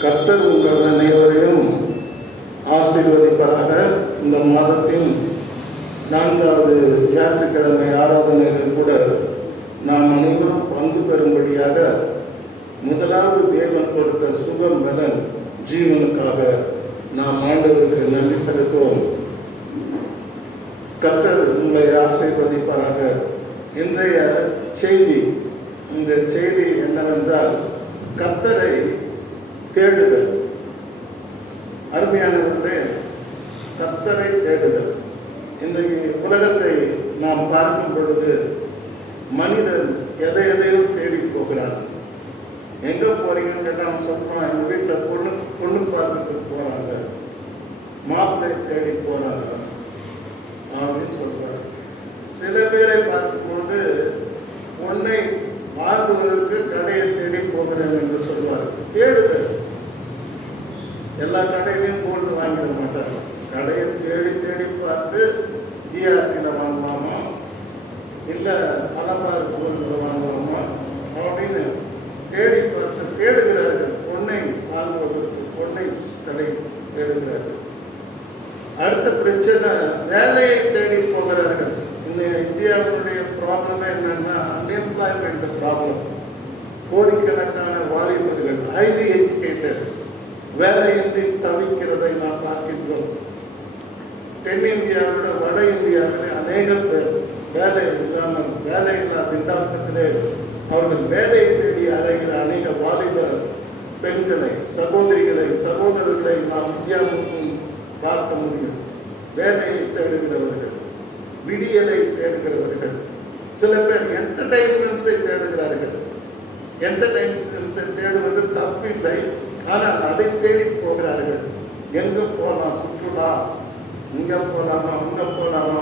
கர்த்தர் உங்கள் அனைவரையும் ஆசீர்வதிப்பாராக. இந்த மாதத்தின் 4வது ஞாயிற்றுக்கிழமை ஆராதனையில் கூட நாம் அனைவரும் பங்கு பெறும்படியாக முதலாவது தேவன் கொடுத்த சுகம் பலன் ஜீவனுக்காக நாம் ஆண்டவருக்கு நன்றி செலுத்துவோம். கர்த்தர் உங்களை ஆசீர்வதிப்பாராக. இன்றைய செய்தி, இந்த செய்தி என்னவென்றால் கர்த்தரை தேடுதல். அருமையானவர்களே, கர்த்தரை தேடுதல். இன்றைக்கு உலகத்தை நாம் பார்க்கும் பொழுது மனிதன் எதையும் தேடி போகிறான். எங்க போறீங்கன்னு நாம் சொன்னோம், எங்க வீட்டில் பொண்ணு பார்க்கறதுக்கு போறாங்க, மாப்பிள்ளை தேடி போறாங்க அப்படின்னு சொல்றாங்க. சில பேரை பார்க்கும்போது பொண்ணை வாங்குவதற்கு கடையை தேடி போகிறேன் என்று சொல்வார். தேடுதல். எல்லா கடையிலையும் பொண்ணு வாங்கிட மாட்டாங்க. கடையை தேடி தேடி பார்த்து ஜிஆர்டியில் வாங்குவாமா, இல்லை மலபார் பொருள்களை வாங்குவாமா அப்படின்னு தேடி பார்த்து தேடுகிறார்கள். பொண்ணை வாங்குவதற்கு பொண்ணை கடை தேடுகிறார்கள். அடுத்த பிரச்சனை, வேலையை தேடி போகிறார்கள். இந்தியாவுடைய ப்ராப்ளம் என்னன்னா அன்எம்ப்ளாய்மெண்ட் ப்ராப்ளம். கோடிக்கணக்கான வாலிபர்கள் ஹைலி எஜுகேட்டட் வேலையின்றி தவிக்கிறதை நாம் பார்க்கின்றோம். தென்னிந்தியாவோட வட இந்தியாவில் அநேக பேர் வேலை இல்லாமல் வேலையில்லா திண்டாட்டத்திலே அவர்கள் வேலையை தேடி அலைகிற அநேக வாலிப பெண்களை, சகோதரர்களை நாம் இந்தியாவுக்கும் பார்க்க முடியும். வேலையை தேடுகிறவர்கள், விடியலை தேடுகிறவர்கள், சில பேர் என்டர்டைன்மெண்ட்ஸை தேடுகிறார்கள். என்டர்டைன்மெண்ட்ஸை தேடுவது தப்பில்லை, ஆனால் அதை தேடி போகிறார்கள். எங்க போகலாம், சுற்றுலா, இங்க போகலாமா, அங்க போகலாமா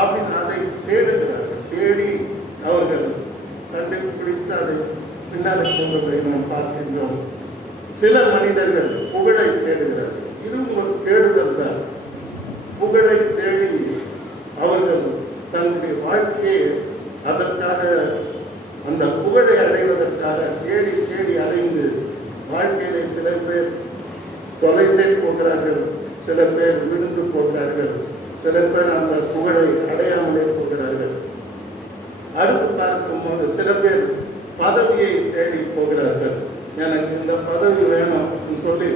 அப்படின்னு அதை தேடுகிறார்கள். தேடி அவர்கள் கண்டுபிடித்து அதை பின்னால் போவதை நாம் பார்க்கின்றோம். சில மனிதர்கள் புகழை தேடுகிறார்கள். இதுவும் ஒரு தேடுதல் தான். புகழை தேடி அவர்கள் தன்னுடைய வாழ்க்கையை அதற்காக, அந்த புகழை அடைவதற்காக தேடி தேடி அடைந்து வாழ்க்கையிலே சில பேர் தொலைந்தே போகிறார்கள், சில பேர் விழுந்து போகிறார்கள், சில பேர் அந்த புகழை அடையாமலே போகிறார்கள். அடுத்து பார்க்கும்போது சில பேர் பதவியை தேடி போகிறார்கள். எனக்கு இந்த பதவி வேணும் சொல்லி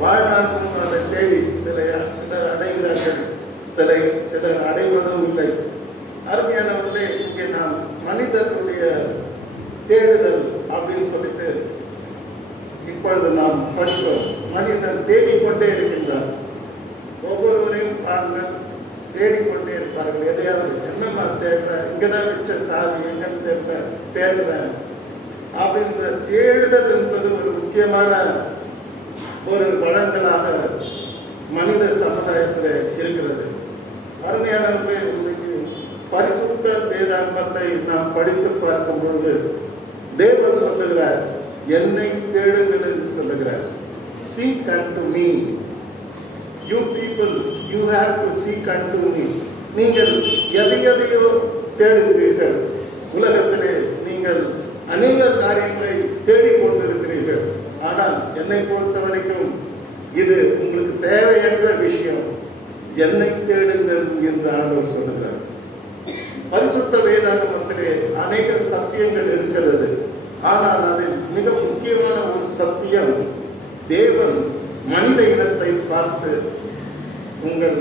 வாழ்நாள் அதை தேடி சிலர் அடைகிறார்கள், சிலர் அடைவதும் இல்லை. அருமையானவர்களே, இங்கே நாம் மனிதர்களுடைய தேடுதல் அப்படின்னு சொல்லிட்டு இப்பொழுது நாம் படித்தோம். மனிதன் தேடிக்கொண்டே இருக்கின்றான். ஒவ்வொருவரையும் பாருங்கள், தேடிக்கொண்டே இருப்பார்கள். எதையாவது என்னம்மா தேடுற, இங்கதான் வச்ச சாதி எங்கன்னு தேடுறேன் அப்படின்ற தேடுதல் என்பது ஒரு முக்கியமான ஒரு வளங்களாக மனித சமுதாயத்தில் இருக்கிறது. அருமையானவர்களே, இன்றைக்கு பரிசுத்த வேதாகமத்தை நாம் படித்து பார்க்கும் பொழுது தேவன் சொல்லுகிறார், என்னை தேடுங்கள் என்று சொல்லுகிறார். Seek unto me. You people, you have to seek unto me. நீங்கள் எதையோ தேடுகிறீர்கள். உலகத்திலே நீங்கள் அநேக காரியங்களை தேடிக்கொண்டிருக்கிறீர்கள். ஆனால் என்னை பொறுத்த வரைக்கும் இது உங்களுக்கு தேவையற்ற விஷயம். என்னை தேடுங்கள் என்று ஆண்டவர் சொல்லுகிறார். பரிசுத்த வேதாகமத்திலே அநேக சத்தியங்கள் இருக்கிறது. ஆனால் அதில் மிக முக்கியமான ஒரு சத்தியம், தேவன் மனித இனத்தை பார்த்து உங்கள்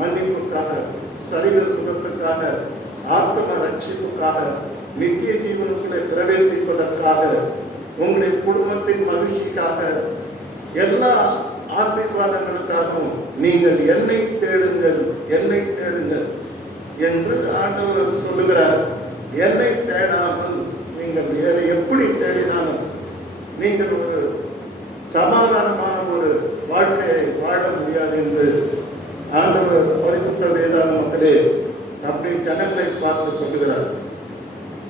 மன்னிப்புக்காக, சரீர சுகத்துக்காக, ஆத்ம ரட்சிப்புக்காக, நித்திய ஜீவனுக்குள்ளே பிரவேசிப்பதற்காக, உங்களுடைய குடும்பத்தின் மகிழ்ச்சிக்காக, எல்லா ஆசீர்வாதங்களுக்காகவும் நீங்கள் என்னை தேடுங்கள், என்னை தேடுங்கள் என்று ஆண்டவர் சொல்லுகிறார். என்னை தேடாமல் நீங்கள் வேறு எப்படி தேடினாலும் நீங்கள் ஒரு சமாதானமான ஒரு வாழ்க்கையை வாழ முடியாது என்று ஆண்டவர் பரிசுத்த வேதாகமத்திலே அப்படி ஜனங்களை பார்த்து சொல்லுகிறார்.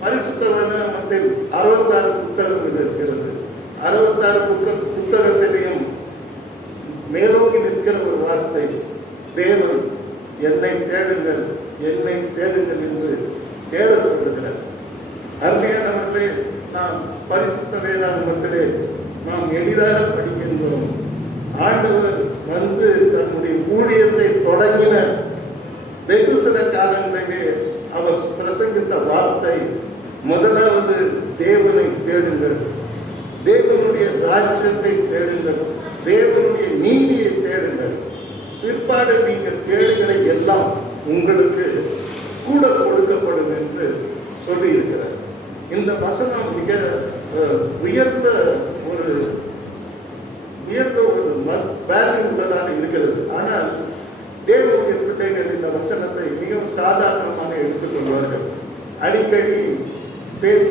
பரிசுத்த வேதாகமத்தில் 66 புத்தகங்கள் இருக்கிறது. 66 புத்தகத்திலையும் மேலோங்கி நிற்கிற ஒரு வார்த்தை, தேவன் என்னை தேடுங்கள், என்னை தேடுங்கள் என்று தேட சொல்லுகிறார். அருமையானவர்களே, நாம் பரிசுத்த வேதாகமத்திலே ஆண்டவர் வந்து தன்னுடைய ஊழியத்தை தொடங்கின வெகு சில காலங்களிலே அவர் பிரசங்கித்த வார்த்தை, முதலாவது தேவனை தேடுங்கள், தேவனுடைய ராஜ்யத்தை தேடுங்கள், தேவனுடைய நீதியை தேடுங்கள், பிற்பாடு நீங்கள் தேடுகிற எல்லாம் உங்களுக்கு கூட கொடுக்கப்படும் என்று சொல்லி இருக்கிறார். இந்த வசனம் மிக உயர்ந்த ஒரு வேல்யூ உள்ளதாக இருக்கிறது. ஆனால் தேவனுடைய பிள்ளைகள் இந்த வசனத்தை மிகவும் சாதாரணமாக எடுத்துக்கொள்வார்கள். அடிக்கடி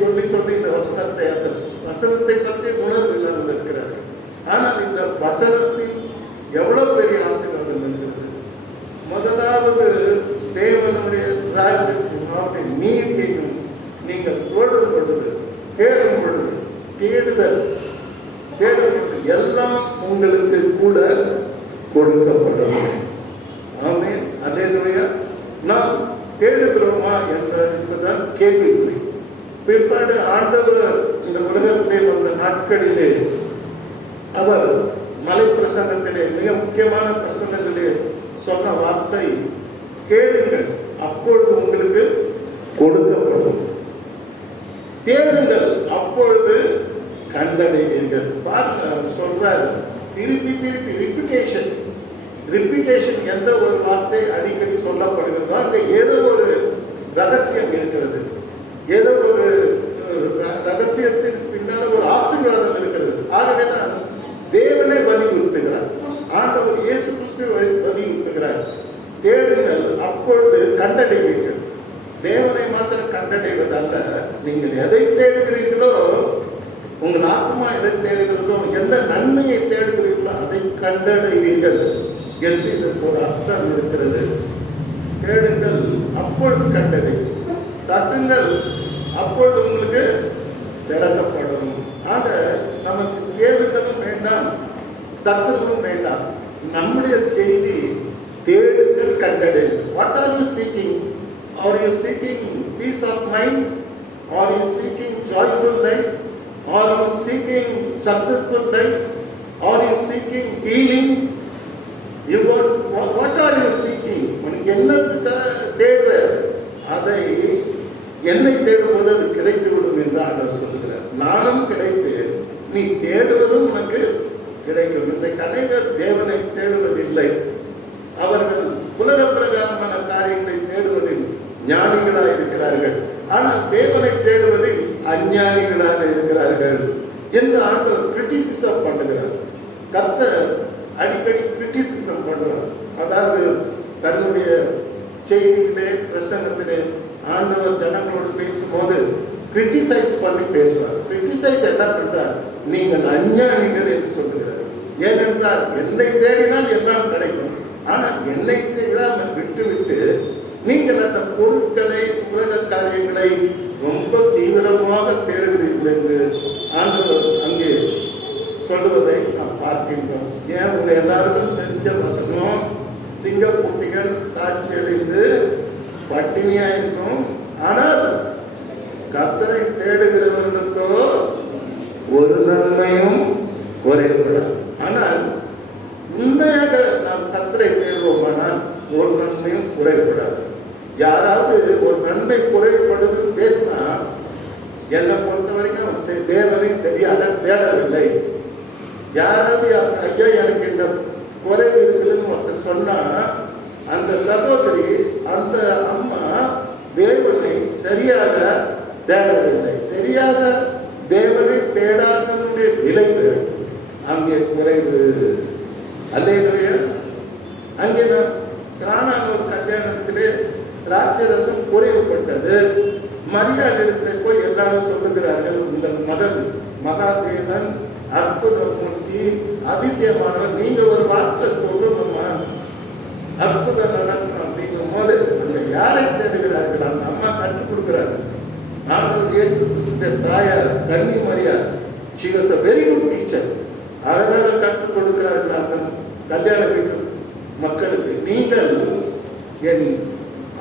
சொல்லி சொல்லி இந்த வசனத்தை, அந்த வசனத்தை பற்றி உணர்வு இல்லாமல் இருக்கிறார்கள். ஆனால் இந்த வசனத்தில் எவ்வளவு பெரிய ஆசீர்வாதம் இருக்கிறது. முதலாவது தேவனுடைய ராஜ்யத்தையும் அவருடைய நீதியையும் நீங்கள் தேடும் பொழுது தேடுதல் எல்லாம் உங்களுக்கு கூட கொடுக்கப்படும். ஆமென். அல்லேலூயா. நாம் தேடுகிறோமா என்பதுதான் கேள்விக்குறி. பிற்பாடு ஆண்டவர் இந்த உலகத்திலே வந்த நாட்களிலே அவர் மலை பிரசங்கத்திலே, மிக முக்கியமான பிரசங்கத்திலே சொன்ன வார்த்தை, கேளுங்கள் அப்பொழுது உங்களுக்கு கொடுக்கப்படும், தேடுங்கள் அப்பொழுது கண்டடைவீர்கள். பாருங்க, அவர் சொல்றார் திருப்பி திருப்பி ரிப்பீட்டேஷன். எந்த ஒரு வார்த்தை அடிக்கடி சொல்லப்படுகிறதோ அங்கே ஏதோ ஒரு ரகசியம் இருக்கிறது, ஏதோ ஒரு ரகசியத்தின் பின்னால் ஒரு ஆசீர்வாதம் இருக்கிறது. ஆகவே தான் தேவனை வலியுறுத்துகிறார், ஆண்டவர் இயேசு கிறிஸ்துவை வலியுறுத்துகிறார். தேடுங்கள் அப்பொழுது கண்டடைவீர்கள். தேவனை மாத்திரம் கண்டடைவதல்ல, நீங்கள் எதை தேடுகிறீர்களோ, உங்கள் ஆத்மா எதை தேடுகிறதோ, எந்த நன்மையை தேடுகிறீர்களோ அதை கண்டடைவீர்கள் என்று இதற்கு ஒரு அர்த்தம் இருக்கிறது. தேடுங்கள் அப்பொழுது கண்டடை, தட்டுங்கள் அப்பொழுது உங்களுக்கு திறக்கப்படும். ஆக நமக்கு தேடுகளும் வேண்டாம், தட்டுகளும் வேண்டாம். நம்முடைய செய்தி தேடுங்கள் கண்டடை. What are you seeking? Are you seeking peace of mind? Are you seeking joyful life? Are you seeking successful life? Are you seeking healing? What are you seeking? உனக்கு என்னத்துக்காக தேடுற, அதை என்னை தேடும்போது அது கிடைத்துவிடும் என்று ஆண்டவர் சொல்கிறார். நானும் கிடைப்பேன், நீ தேடுவதும் உனக்கு கிடைக்கும். இன்றைக்கு அனைவர் தேவனை தேடுவதில்லை. அவர்கள் உலக பிரகாரமான காரியங்களை தேடுவதில் ஞானிகளாக இருக்கிறார்கள், ஆனால் தேவனை தேடுவதில் அஞ்ஞானிகளாக இருக்கிறார்கள் என்று ஆண்டவர் கிரிட்டிசிசம் பண்ணுகிறார். கர்த்தர் அடிக்கடி கிரிட்டிசிசம் பண்ணுவார். அதாவது தன்னுடைய செய்தியிலே, பிரசங்கத்திலே ஆண்டவர் ஜனங்களோடு பேசும்போது கிரிட்டிசைஸ் பண்ணி பேசுவார். கிரிட்டிசைஸ் என்ன பண்றார்? நீங்கள் அஞ்ஞானிகள் என்று சொல்லுகிறார். ஏனென்றால் என்னை தேடினால் எல்லாம் கிடைக்கும், ஆனால் என்னை தேடாமல் விட்டு நீங்கள் அந்த பொருட்களை, உலக காரியங்களை ரொம்ப தீவிரமாக தேடுகிறீர்கள் என்று ஆண்டவர் அங்கே சொல்லுவதை நாம் பார்க்கின்றோம். ஏன் உங்க எல்லாருக்கும் தெரிஞ்ச வசனம், சிங்கப்பூட்டிகள் காட்சி அடைந்து பட்டினியா இருக்கும், ஆனால் கர்த்தரை தேடுகிறவர்களுக்கோ ஒரு நன்மையும் குறைபடாது. ஆனால் உண்மையாக நாம் கர்த்தரை தேடுவோமானால் ஒரு நன்மையும் குறைபடாது. யாராவது ஒரு நன்மை குறைபடுதுன்னு பேசினா, என்னை பொறுத்த வரைக்கும் தேவனை சரியாக தேடவில்லை. யாராவது ஐயா எனக்கு இந்த குறைவு இருக்குதுன்னு ஒருத்தர் சொன்னா, அந்த சகோதரி, அந்த அம்மா தேவனை சரியாக தேடவில்லை. சரியாக தேவனை தேடாதனுடைய விளைவு அங்கே குறைவு. அல்லேலூயா. அங்கே கானான் ஒரு கல்யாணத்திலே திராட்சை ரசம் குறைவுபட்டது. மரியாதை இடத்துல போய் எல்லாரும் சொல்லுகிறார்கள், உங்கள் மகன் மகாதேவன் அற்புதமூர்த்தி, அதிசயமானவர், நீங்க ஒரு வார்த்தை சொல்லணுமா, அற்புதம் நடக்கும் அப்படிங்கும் போது அந்த யாரை தேடுகிறார்கள்? அந்த அம்மா கற்றுக் கொடுக்கிறார்கள். ஆண்டவர் இயேசு கிறிஸ்துவின் தாயார் கன்னி மரியாள், she was a very good teacher. அதனால கற்றுக் கொடுக்கிறார்கள் அந்த கல்யாண வீட்டு மக்களுக்கு. நீங்கள் என்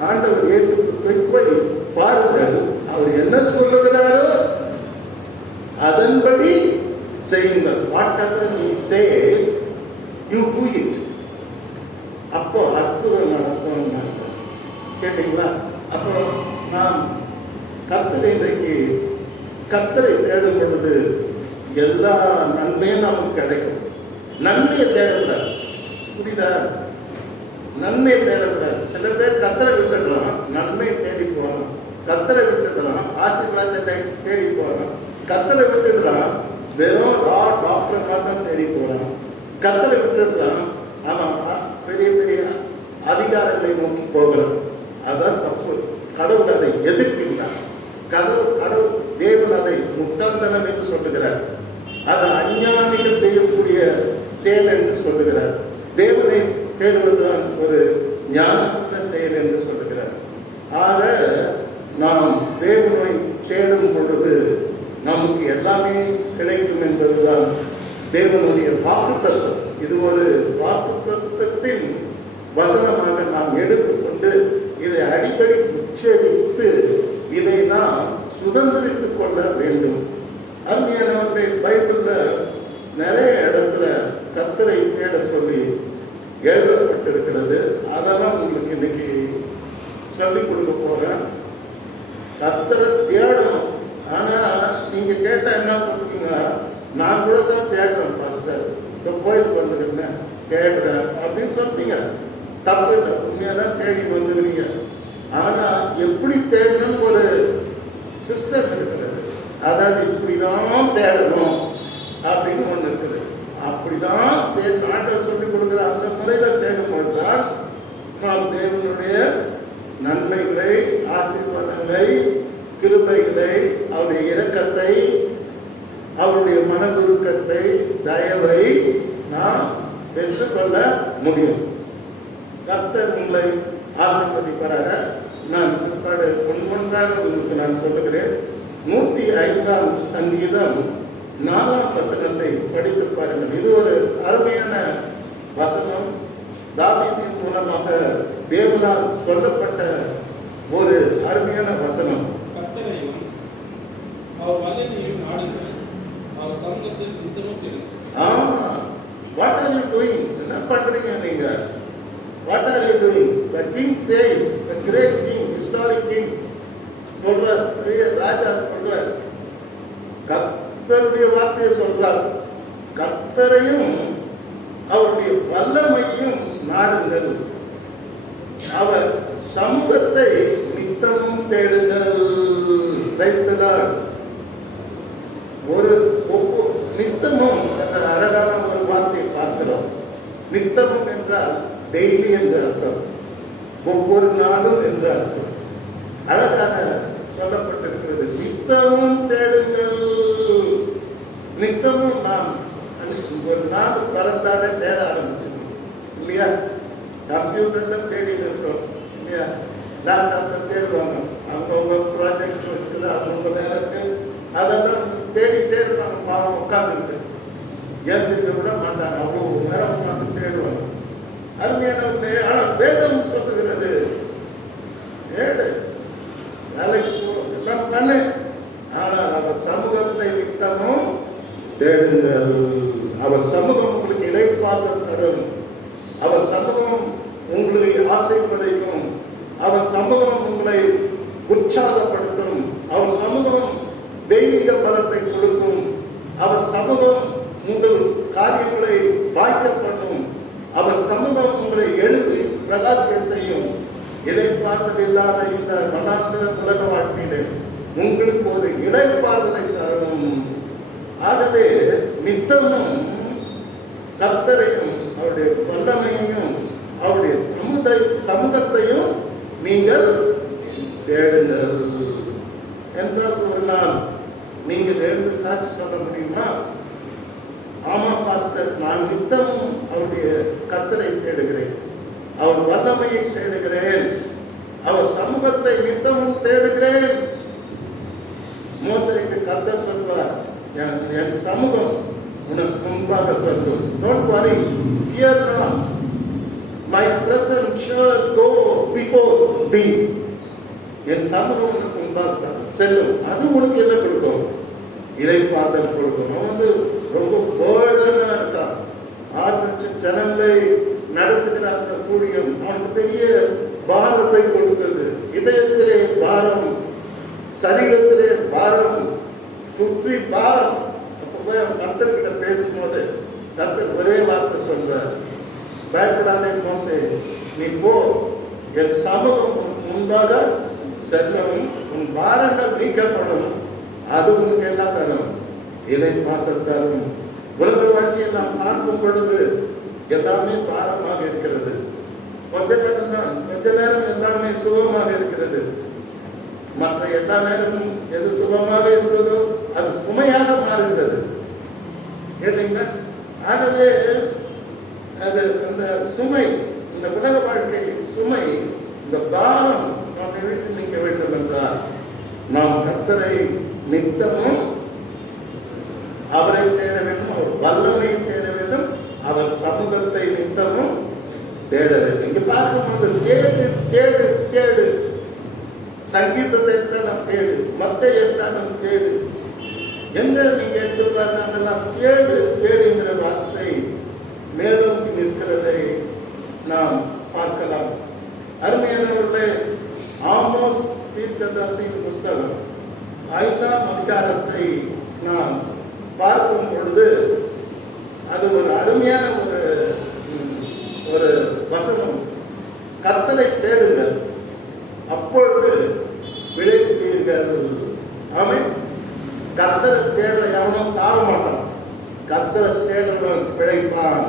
ஆண்டவர் இயேசு கிறிஸ்துவை போய் பாருங்கள், அவர் என்ன சொல்லுகிறாரோ அதன்படி செய்யுங்கள். Whatever he says, you எல்லா நன்மையும் நமக்கு கிடைக்கும். நன்மையை தேடக்கூடாது, புரியுதா? நன்மையை தேடக்கூடாது. சில பேர் கத்தரை விட்டுடுறான், நன்மையை தேடி போறான். கத்தரை விட்டுடுறான், ஆசீர்வாதத்தை தேடி போறான். கத்தரை விட்டுடுறான், வெறும் டாக்டர் மாத்திரம் தேடி போறான். கத்தரை விட்டுடுறான், அவன் பெரிய பெரிய அதிகாரங்களை நோக்கி போகிறான். அதான் தப்பு. கடவுள் அதை எதிர்க்கின்றார். கடவுள் தேவன் அதை முட்டாள்தனம் என்று சொல்லுகிறார். அது அஞ்ஞானிகள் செய்யக்கூடிய செயல் என்று சொல்லுகிறார். தேவனை தேடுவதுதான் ஒரு ஞானமுள்ள செயல் என்று சொல்லுகிறார். ஆக நாம் தேவனை தேடும் பொழுது நமக்கு எல்லாமே கிடைக்கும் என்பதுதான் தேவனுடைய வாக்குத்தத்தம். இது ஒரு வாக்குத்தத்தத்தின் வசனமாக நாம் எடுத்துக்கொண்டு இதை அடிக்கடி உச்சரித்து இதை நாம் சுதந்திரித்துக் கொள்ள வேண்டும். அருமையானவர்களை, பைபிள்ல நிறைய இடத்துல கர்த்தரை தேட சொல்லி எழுதப்பட்டிருக்கிறது. அதெல்லாம் உங்களுக்கு இன்னைக்கு சொல்லிக் கொடுக்க போறேன். கர்த்தரை தேடணும். ஆனா நீங்க கேட்டா என்ன சொல்றீங்க? நான் கூட தான் தேடுறேன் பாஸ்டர், இந்த கோயிலுக்கு வந்துருக்கேன் தேடுறேன் அப்படின்னு சொல்றீங்க. தப்பு இல்லை, உண்மையாதான் தேடி வந்துக்கிறீங்க. ஆனா எப்படி தேடணும்னு ஒரு சிஸ்டம் இருக்கிறது. அதாவது இப்படிதான் தேடணும் அப்படின்னு ஒண்ணு இருக்குது. அப்படிதான் நாட்டை சொல்லிக் கொடுக்குற அந்த முறையில தேடும் தான் நாம் தேவனுடைய நன்மைகளை, ஆசீர்வாதங்களை, கிருபைகளை, அவருடைய இரக்கத்தை, அவருடைய மனதுருக்கத்தை, தயவை நாம் பெற்றுக்கொள்ள முடியும். கர்த்தர் உங்களை ஆசீர்வதிப்பாராக. நான் பிற்பாடு ஒன்றொன்றாக உங்களுக்கு நான் சொல்லுகிறேன். 105ஆம் சங்கீதம் 4ஆம் வசனத்தை படித்து பாருங்கள். இது ஒரு அருமையான வசனம். தாவீதின் மூலமாக தேவனால் சொல்லப்பட்ட ஒரு அருமையான வசனம். கர்த்தரையும் அவர் வல்லமையையும் நாடுங்கள், அவர் சமூகத்தில் நித்தமும் கேளுங்கள். What are you doing? என்ன பண்றீங்க நீங்க? What are you doing? The king says, the great king, historic king சொல்றார், ராஜா சொல்றார், கர்த்தருடைய வார்த்தையை சொல்றார். கர்த்தரையும் அவருடைய வல்லமையும் நாடுங்கள், அவர் சமூகத்தை நித்தமும் தேடுங்கள். ஒரு நித்தமும் என்ற அழகான ஒரு வார்த்தையை பார்க்கிறோம். நித்தமும் என்றால் டெய்லி என்ற அர்த்தம், ஒவ்வொரு நாளும் என்ற அர்த்தம். அழகாக சொல்லப்பட்டிருக்கிறது. நித்தமும் தேடுங்கள். நித்தமும் நாம் ஒரு நாள் பறந்தாலே தேட ஆரம்பிச்சிடும் இல்லையா? கம்ப்யூட்டர்ல தேடி இருக்கோம் இல்லையா? லேப்டாப்ல தேடுவாங்க. அவங்கவுங்க ப்ராஜெக்ட் இருக்குது, அவங்கவுங்க வேலை இருக்கு, அதை தான் தேடிட்டே இருப்பாங்க. பாவம் உட்காந்துருக்கு, ஏந்திருக்க விட மாட்டாங்க. அவ்வளோ நேரம் உட்காந்து தேடுவாங்க. அருமையானவர்களே, ஆனால் வேதம் சொல்லுகிறது, ஏடு வேலைக்கு போ, எல்லாம் பண்ணு, ஆனால் அவர் சமூகத்தை நித்தமும் தேடுங்கள். அவர் சமூகம் உங்களுக்கு இளைப்பாறுதல் தரும். அவர் சமூகம் உங்களை ஆசைப்பதைக்கும். அவர் சமூகம் உங்களை உற்சாகப்படுத்தும். அவர் சமூகம் தெய்வீக பலத்தை கொடுக்கும். அவர் சமூகம் உங்கள் காரியங்களை வாய்க்க பண்ணும். அவர் சமூகம் உங்களை எழுப்பி பிரகாசிக்க செய்யும். இளைப்பாறுதல் இல்லாத இந்த வனாந்தர உலக வாழ்க்கையிலே உங்களுக்கு ஒரு இளைப்பாறுதலை தரும். ஆகவே நித்தமும் கர்த்தரையும் அவருடைய வல்லமையையும் அவருடைய சமூகத்தையும் நீங்கள் தேடுங்கள் என்றால் ஒரு நாள் நீங்கள் எழுந்து சாட்சி சொல்ல முடியுமா? ஆமா பாஸ்டர், நான் நித்தமும் அவருடைய கர்த்தரை தேடுகிறேன், அவர் வல்லமையை தேடுகிறேன், அவர் சமூகத்தை நித்தமும் தேடுகிறேன். மோசேக்கு கர்த்தர் சொல்வார், என் சமூகம் உனக்கு முன்பாக சொல்லும். Don't worry, fear not, my presence shall go before thee. என் சமூகம் உனக்கு முன்பாக செல்லும். அது உனக்கு என்ன கொடுக்கும்? இளைப்பாறுதல் கொடுக்கும். அவன் ரொம்ப பேர்டனா இருக்கான். 6 லட்சம் ஜனங்களை நடத்துகிற அந்த கூடியம் அவனுக்கு பெரிய பாரத்தை கொடுத்தது. இதயத்திலே பாரம், சரீரத்திலே பாரம், சுற்றி பாரம். அப்போ போய் அவன் பார்த்து சொல்றார், பயப்படாதே மோசே, நீ போ, என் சமூகம் முன்பாக செல்லும், உன் பாரங்கள் நீக்கப்படும், அது உனக்கு என்ன தரும்? இதை பார்க்க தரும். உலக வாழ்க்கையை நாம் பார்க்கும் பொழுது எல்லாமே பாரமாக இருக்கிறது. கொஞ்ச நேரம் தான், கொஞ்ச நேரம் எல்லாமே சுகமாக இருக்கிறது. மற்ற எல்லா நேரமும் எது சுகமாக இருந்ததோ அது சுமையாக மாறுகிறது இல்லைங்களா? ஆகவே அது அந்த சுமை, இந்த உலக வாழ்க்கை சுமை, இந்த பாரம் நம்மை விட்டு நீக்க வேண்டும் என்றால் நாம் கர்த்தரை நித்தமும் அவரை தேட வேண்டும், அவர் வல்லமையை தேட வேண்டும், அவர் சமூகத்தை நித்தமும் தேட வேண்டும். இங்க பார்க்கும்போது தேடு தேடு தேடு, சங்கீதத்தை எடுத்தாலும் தேடு, மத்த எடுத்தாலும் தேடு, எங்க நீங்க எடுத்துக்கலாம் தேடு தேடுங்கிற வார்த்தை மேலோக்கி நிற்கிறதை நாம் பார்க்கலாம். அருமையானவர்களே, ஆமோஸ் தீர்க்கதரிசியின் புஸ்தகம் 5ஆம் அதிகாரத்தை நாம் பார்க்கும் பொழுது அது ஒரு அருமையான ஒரு வசனம். கர்த்தரை தேடுங்கள், அப்பொழுது விளைவிப்பீர்கள். ஆமென். கர்த்தரை தேட எவனும் சாக மாட்டான், கர்த்தரை தேடுவன் பிழைப்பான்.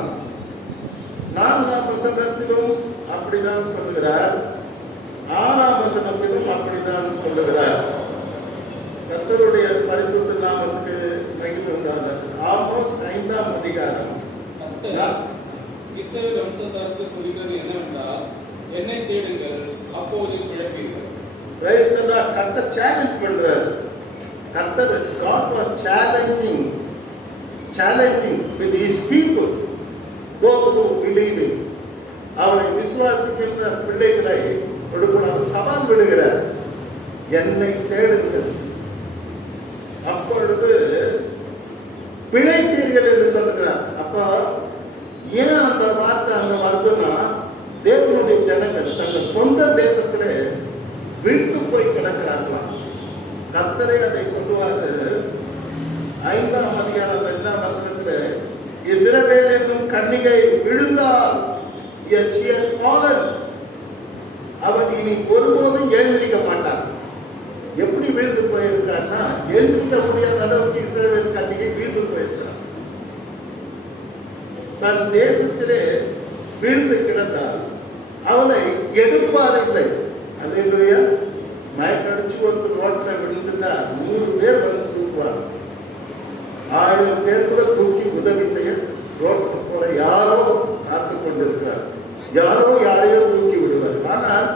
4ஆம் வசனத்திலும் அப்படிதான் சொல்லுகிறார், 6ஆம் வசனத்திலும் அப்படிதான் சொல்லுகிறார். கர்த்தருடைய பரிசுத்த நாமத்துக்கு மகிமை உண்டாகிறது. ஆமோஸ் 5ஆம் அதிகாரம். இஸ்ரவேல் வம்சத்தாருக்கு சொல்கிறது என்னவென்றால், என்னை தேடுங்கள், அப்போது பிழைப்பீர்கள். Praise the Lord. கர்த்தர் சேலஞ்ச் பண்றார். கர்த்தர், God was challenging with his people, those who believe in. அவரை விசுவாசிக்கின்ற பிள்ளைகளை கொடுக்கூடாது சவால் விடுகிறார். என்னை தேடுங்கள், அப்பொழுது பிழைப்பீர்கள் என்று சொல்லுகிறார். அப்போ ஏன் அந்த வார்த்தை அங்க வருதுன்னா, தேவனுடைய ஜனங்கள் தங்கள் சொந்த தேசத்திலே விழுந்து போய் கிடக்கிறார்களாம். கர்த்தரே அதை சொல்லுவாரு. 5ஆம் அதிகாரம் 2ஆம் வசனத்திலே, இஸ்ரவேல் என்னும் கன்னிகை விழுந்தால், yes she has fallen, அவன் இனி ஒருபோதும் எழுந்திருக்க மாட்டான். எப்படி வீழ்ந்து போயிருக்கான்னா, எழுந்திருக்க முடியாத அளவுக்கு இஸ்ரவேல் கன்னிகை வீழ்ந்து போயிருக்கிறான். தன் தேசத்திலே வீழ்ந்து கிடந்தால் அவளை எடுப்பாரில்லை. அல்லேலூயா. மயக்கடிச்சு ஒருத்தர் ரோட்டில் விழுந்துட்டா 100 பேர் வந்து தூக்குவார். 1000 பேர் கூட தூக்கி உதவி செய்ய ரோட்டுக்கு போல யாரோ காத்து கொண்டிருக்கிறார். யாரோ யாரையோ தூக்கி விடுவார். ஆனால்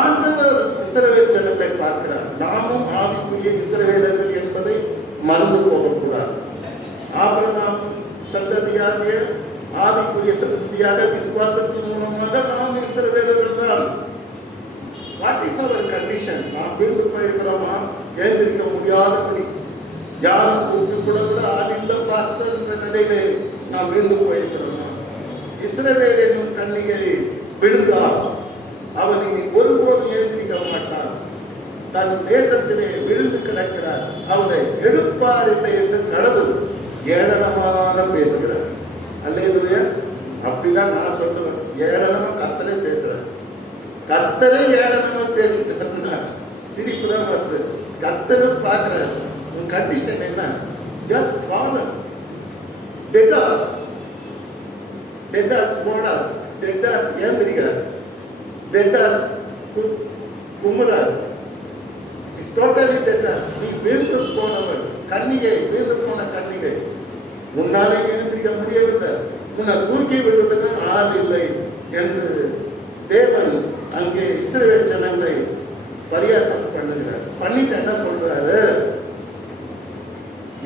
ஆண்டவர் இஸ்ரவேல் ஜனங்களை பார்க்கிறார். நாமும் ஆவிக்குரிய இஸ்ரவேலர்கள் என்பதை மறந்து போகக்கூடாது. ஆபிரகாம் சந்ததியாகிய ஆவிக்குரிய சந்ததியாக விசுவாசத்தின் மூலமாக நாம் இஸ்ரவேலர்கள் தான். What is our condition? நாம் வீழ்ந்து போயிருக்கிறோமா? எழுந்திருக்க முடியாதபடி யாரும் கூப்பிட்டு கூட ஆதில்ல பாஸ்டர் என்ற நிலையிலே நாம் வீழ்ந்து போயிருக்கிறோமா? இஸ்ரவேல் என்னும் கன்னிகை விழுந்தால் அவன் இனி ஒருபோதும் எழுந்திருக்க மாட்டான். தன் தேசத்திலே விழுந்து கிடக்கிறார். அவனை எடுப்பார் இல்லை என்று கடவுள் ஏளனமாக பேசுகிறார். அல்லேலூயா. அப்படிதான் நான் சொல்லுவேன். ஏளனமா கர்த்தரே பேசுறேன். கர்த்தரே ஏளனமா பேசிட்டாருன்னா சிரிப்பு தான் வருது. கர்த்தரும் பார்க்கிறார். உன் கண்டிஷன் என்ன? You have fallen. Dedas போடா, dedas ஏந்திரிக்க, dedas குமுறா. It is totally dedas. நீ வீழ்ந்து போனவன் கன்னிகை, வீழ்ந்து போன கன்னிகை. முன்னாலே எழுந்திருக்க முடியவில்லை, உன்னை தூக்கி விடுவதற்கு ஆள் இல்லை என்று தேவன் அங்கே இஸ்ரவேல் ஜனங்களை பரியாசம் பண்ணுகிறார். பண்ணிட்டு என்ன சொல்றாரு?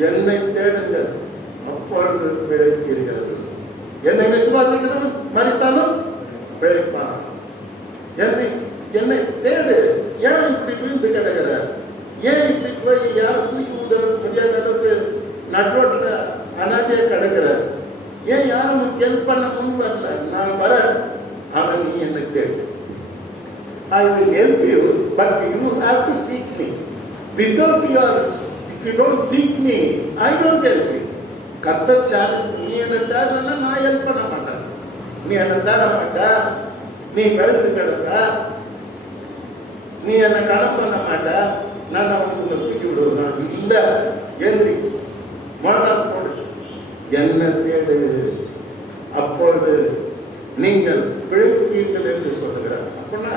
என்னை தேடுங்கள், அப்பொழுது பிழைப்பீர்கள். என்னை விசுவாசிக்கிறவன் மரித்தாலும் பிழைப்பான். என்னை தேடு. ஏன் இப்படி விழுந்து கிடக்கிற? ஏன் இப்படி போய் யாரும் தூக்கி விட முடியாத அளவுக்கு நட்ரோட்டில் அனாதையா கிடக்கிற? ஏன் யாரும் ஹெல்ப் பண்ண முன் வரல? நான் வர, ஆனால் நீ என்னை தேடு. I will help you, but you have to seek me. Without yours, if you don't seek me, I don't help you. கர்த்தர் சாலஞ்ச், நீ என்ன தேடலன்னா நான் ஹெல்ப் பண்ண என்னை தேட மாட்ட, நீ வெளுத்து கிடப்ப, நீ என்னை கணக்கு பண்ண மாட்ட, நான் உன்னை தூக்கி விடுவேன். இல்லை, ஏந்திரி, முழங்கால் போடு, என்ன தேடு, அப்பொழுது நீங்கள் பிழைப்பீர்கள் என்று சொல்லுகிறார். அப்படின்னா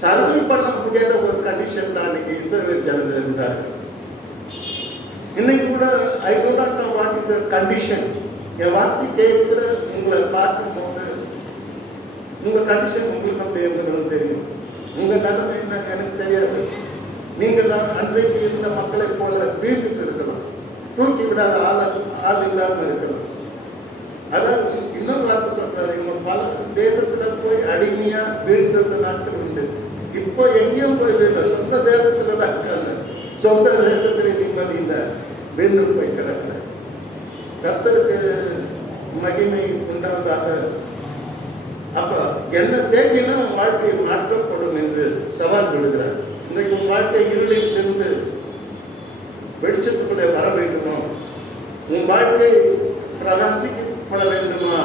சர்வை பண்ண முடியாத ஒரு கண்டிஷன் தான் இன்னைக்கு இஸ்ரவேல் ஜனங்கள் இருந்தார்கள். இன்னைக்கு கூட I do not know what is a condition. என் வார்த்தை கேட்கிற உங்களை பார்க்கும்போது உங்க கண்டிஷன் உங்களுக்கு வந்து என்னன்னு தெரியும். உங்க நிலைமை என்ன எனக்கு தெரியாது. நீங்கள் அன்றைக்கு இருந்த மக்களை போல வீட்டுக்கு இருக்கலாம், தூக்கி விடாத ஆள் இல்லாமல் இருக்கலாம். அதாவது இன்னொரு வார்த்தை சொல்றாரு, இவங்க பல தேசத்துல போய் அடிமையா வீழ்ந்த நாட்கள் உண்டு. இப்போ எங்கேயும் போய் வீழ்ல, சொந்த தேசத்துல தான் இருக்காங்க. சொந்த தேசத்துல நிம்மதி இல்லை, வீழ்ந்து போய் கிடக்குற. கர்த்தருக்கு மகிமை உண்டாவதாக. அப்ப என்ன தேடினா வாழ்க்கை மாற்றப்படும் என்று சவால் விடுகிறார். இன்னைக்கு உன் வாழ்க்கை இருளில் இருந்து வெளிச்சத்துக்குள்ளே வர வேண்டுமா? உன் வாழ்க்கை பிரகாசிக்கப்பட வேண்டுமா?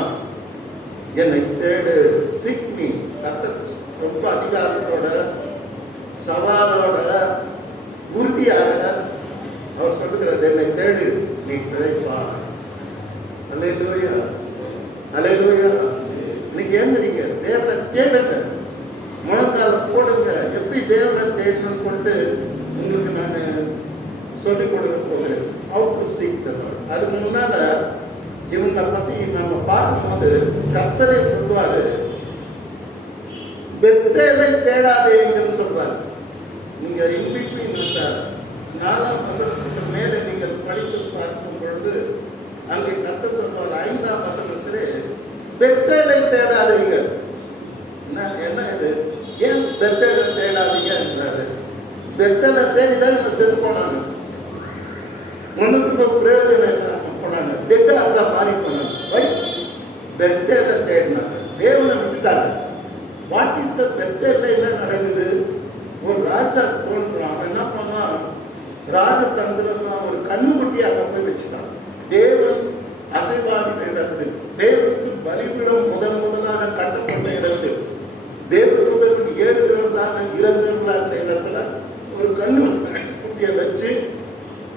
என்னை தேடு, சீக் மீ. கர்த்தர் ரொம்ப அதிகாரத்தோட சவாலோட உறுதியாக அவர் சொல்லுகிறார், என்னை தேடு, நீ பிழைப்பாய். அல்லேலூயா, அல்லேலூயா. இன்னைக்கு ஏந்திரிங்க, தேவனை தேடுங்க, முழங்கால போடுங்க. எப்படி தேவனை தேடணும்னு சொல்லிட்டு உங்களுக்கு நான் சொல்லிக் கொடுக்க போகிறேன். How to seek the lord. அதுக்கு முன்னால இவங்களை பத்தி நம்ம பார்க்கும்போது கர்த்தரே சொல்வாரு, பெத்தேலை தேடாதேங்கன்னு சொல்வார். நீங்க இன்பிட்வீன் இருந்தார் 4ஆம் வசனத்துக்கு மேலே நீங்கள் படித்து பார்க்கும் பொழுது அங்கே கர்த்தர் சொல்வார் 5ஆம் வசனத்திலே பெத்தேலை தேடாதீங்க. என்ன இது? ஏன் பெத்தேலை தேடாதீங்க என்றாரு? பெத்தேலை தேடிதான் நம்ம செத்து போனாங்க, ஒன்றுக்கு பிரயோஜனம் இல்லாம போனாங்க, டெட்டாஸா மாறி போனாங்க. பெத்தேலை தேடினாங்க, தேவனை விட்டுட்டாங்க. வாட் இஸ் த பெத்தேல்ல என்ன நடக்குது? ஒரு ராஜா தோன்றான், என்ன பண்ணா, ராஜதந்திரமா ஒரு கண்ணுக்குட்டியாக போய் வச்சுட்டான். தேவன் அசைவாகிற இடத்தில், தேவனுக்கு பலிபீடம் முதலாக கட்டப்பட்ட இடத்தில், தேவதூதர்கள் ஏறுகிறவர்களாக இறந்தவர்களாக இருந்த இடத்துல ஒரு கண்ணுக்குட்டியை வச்சு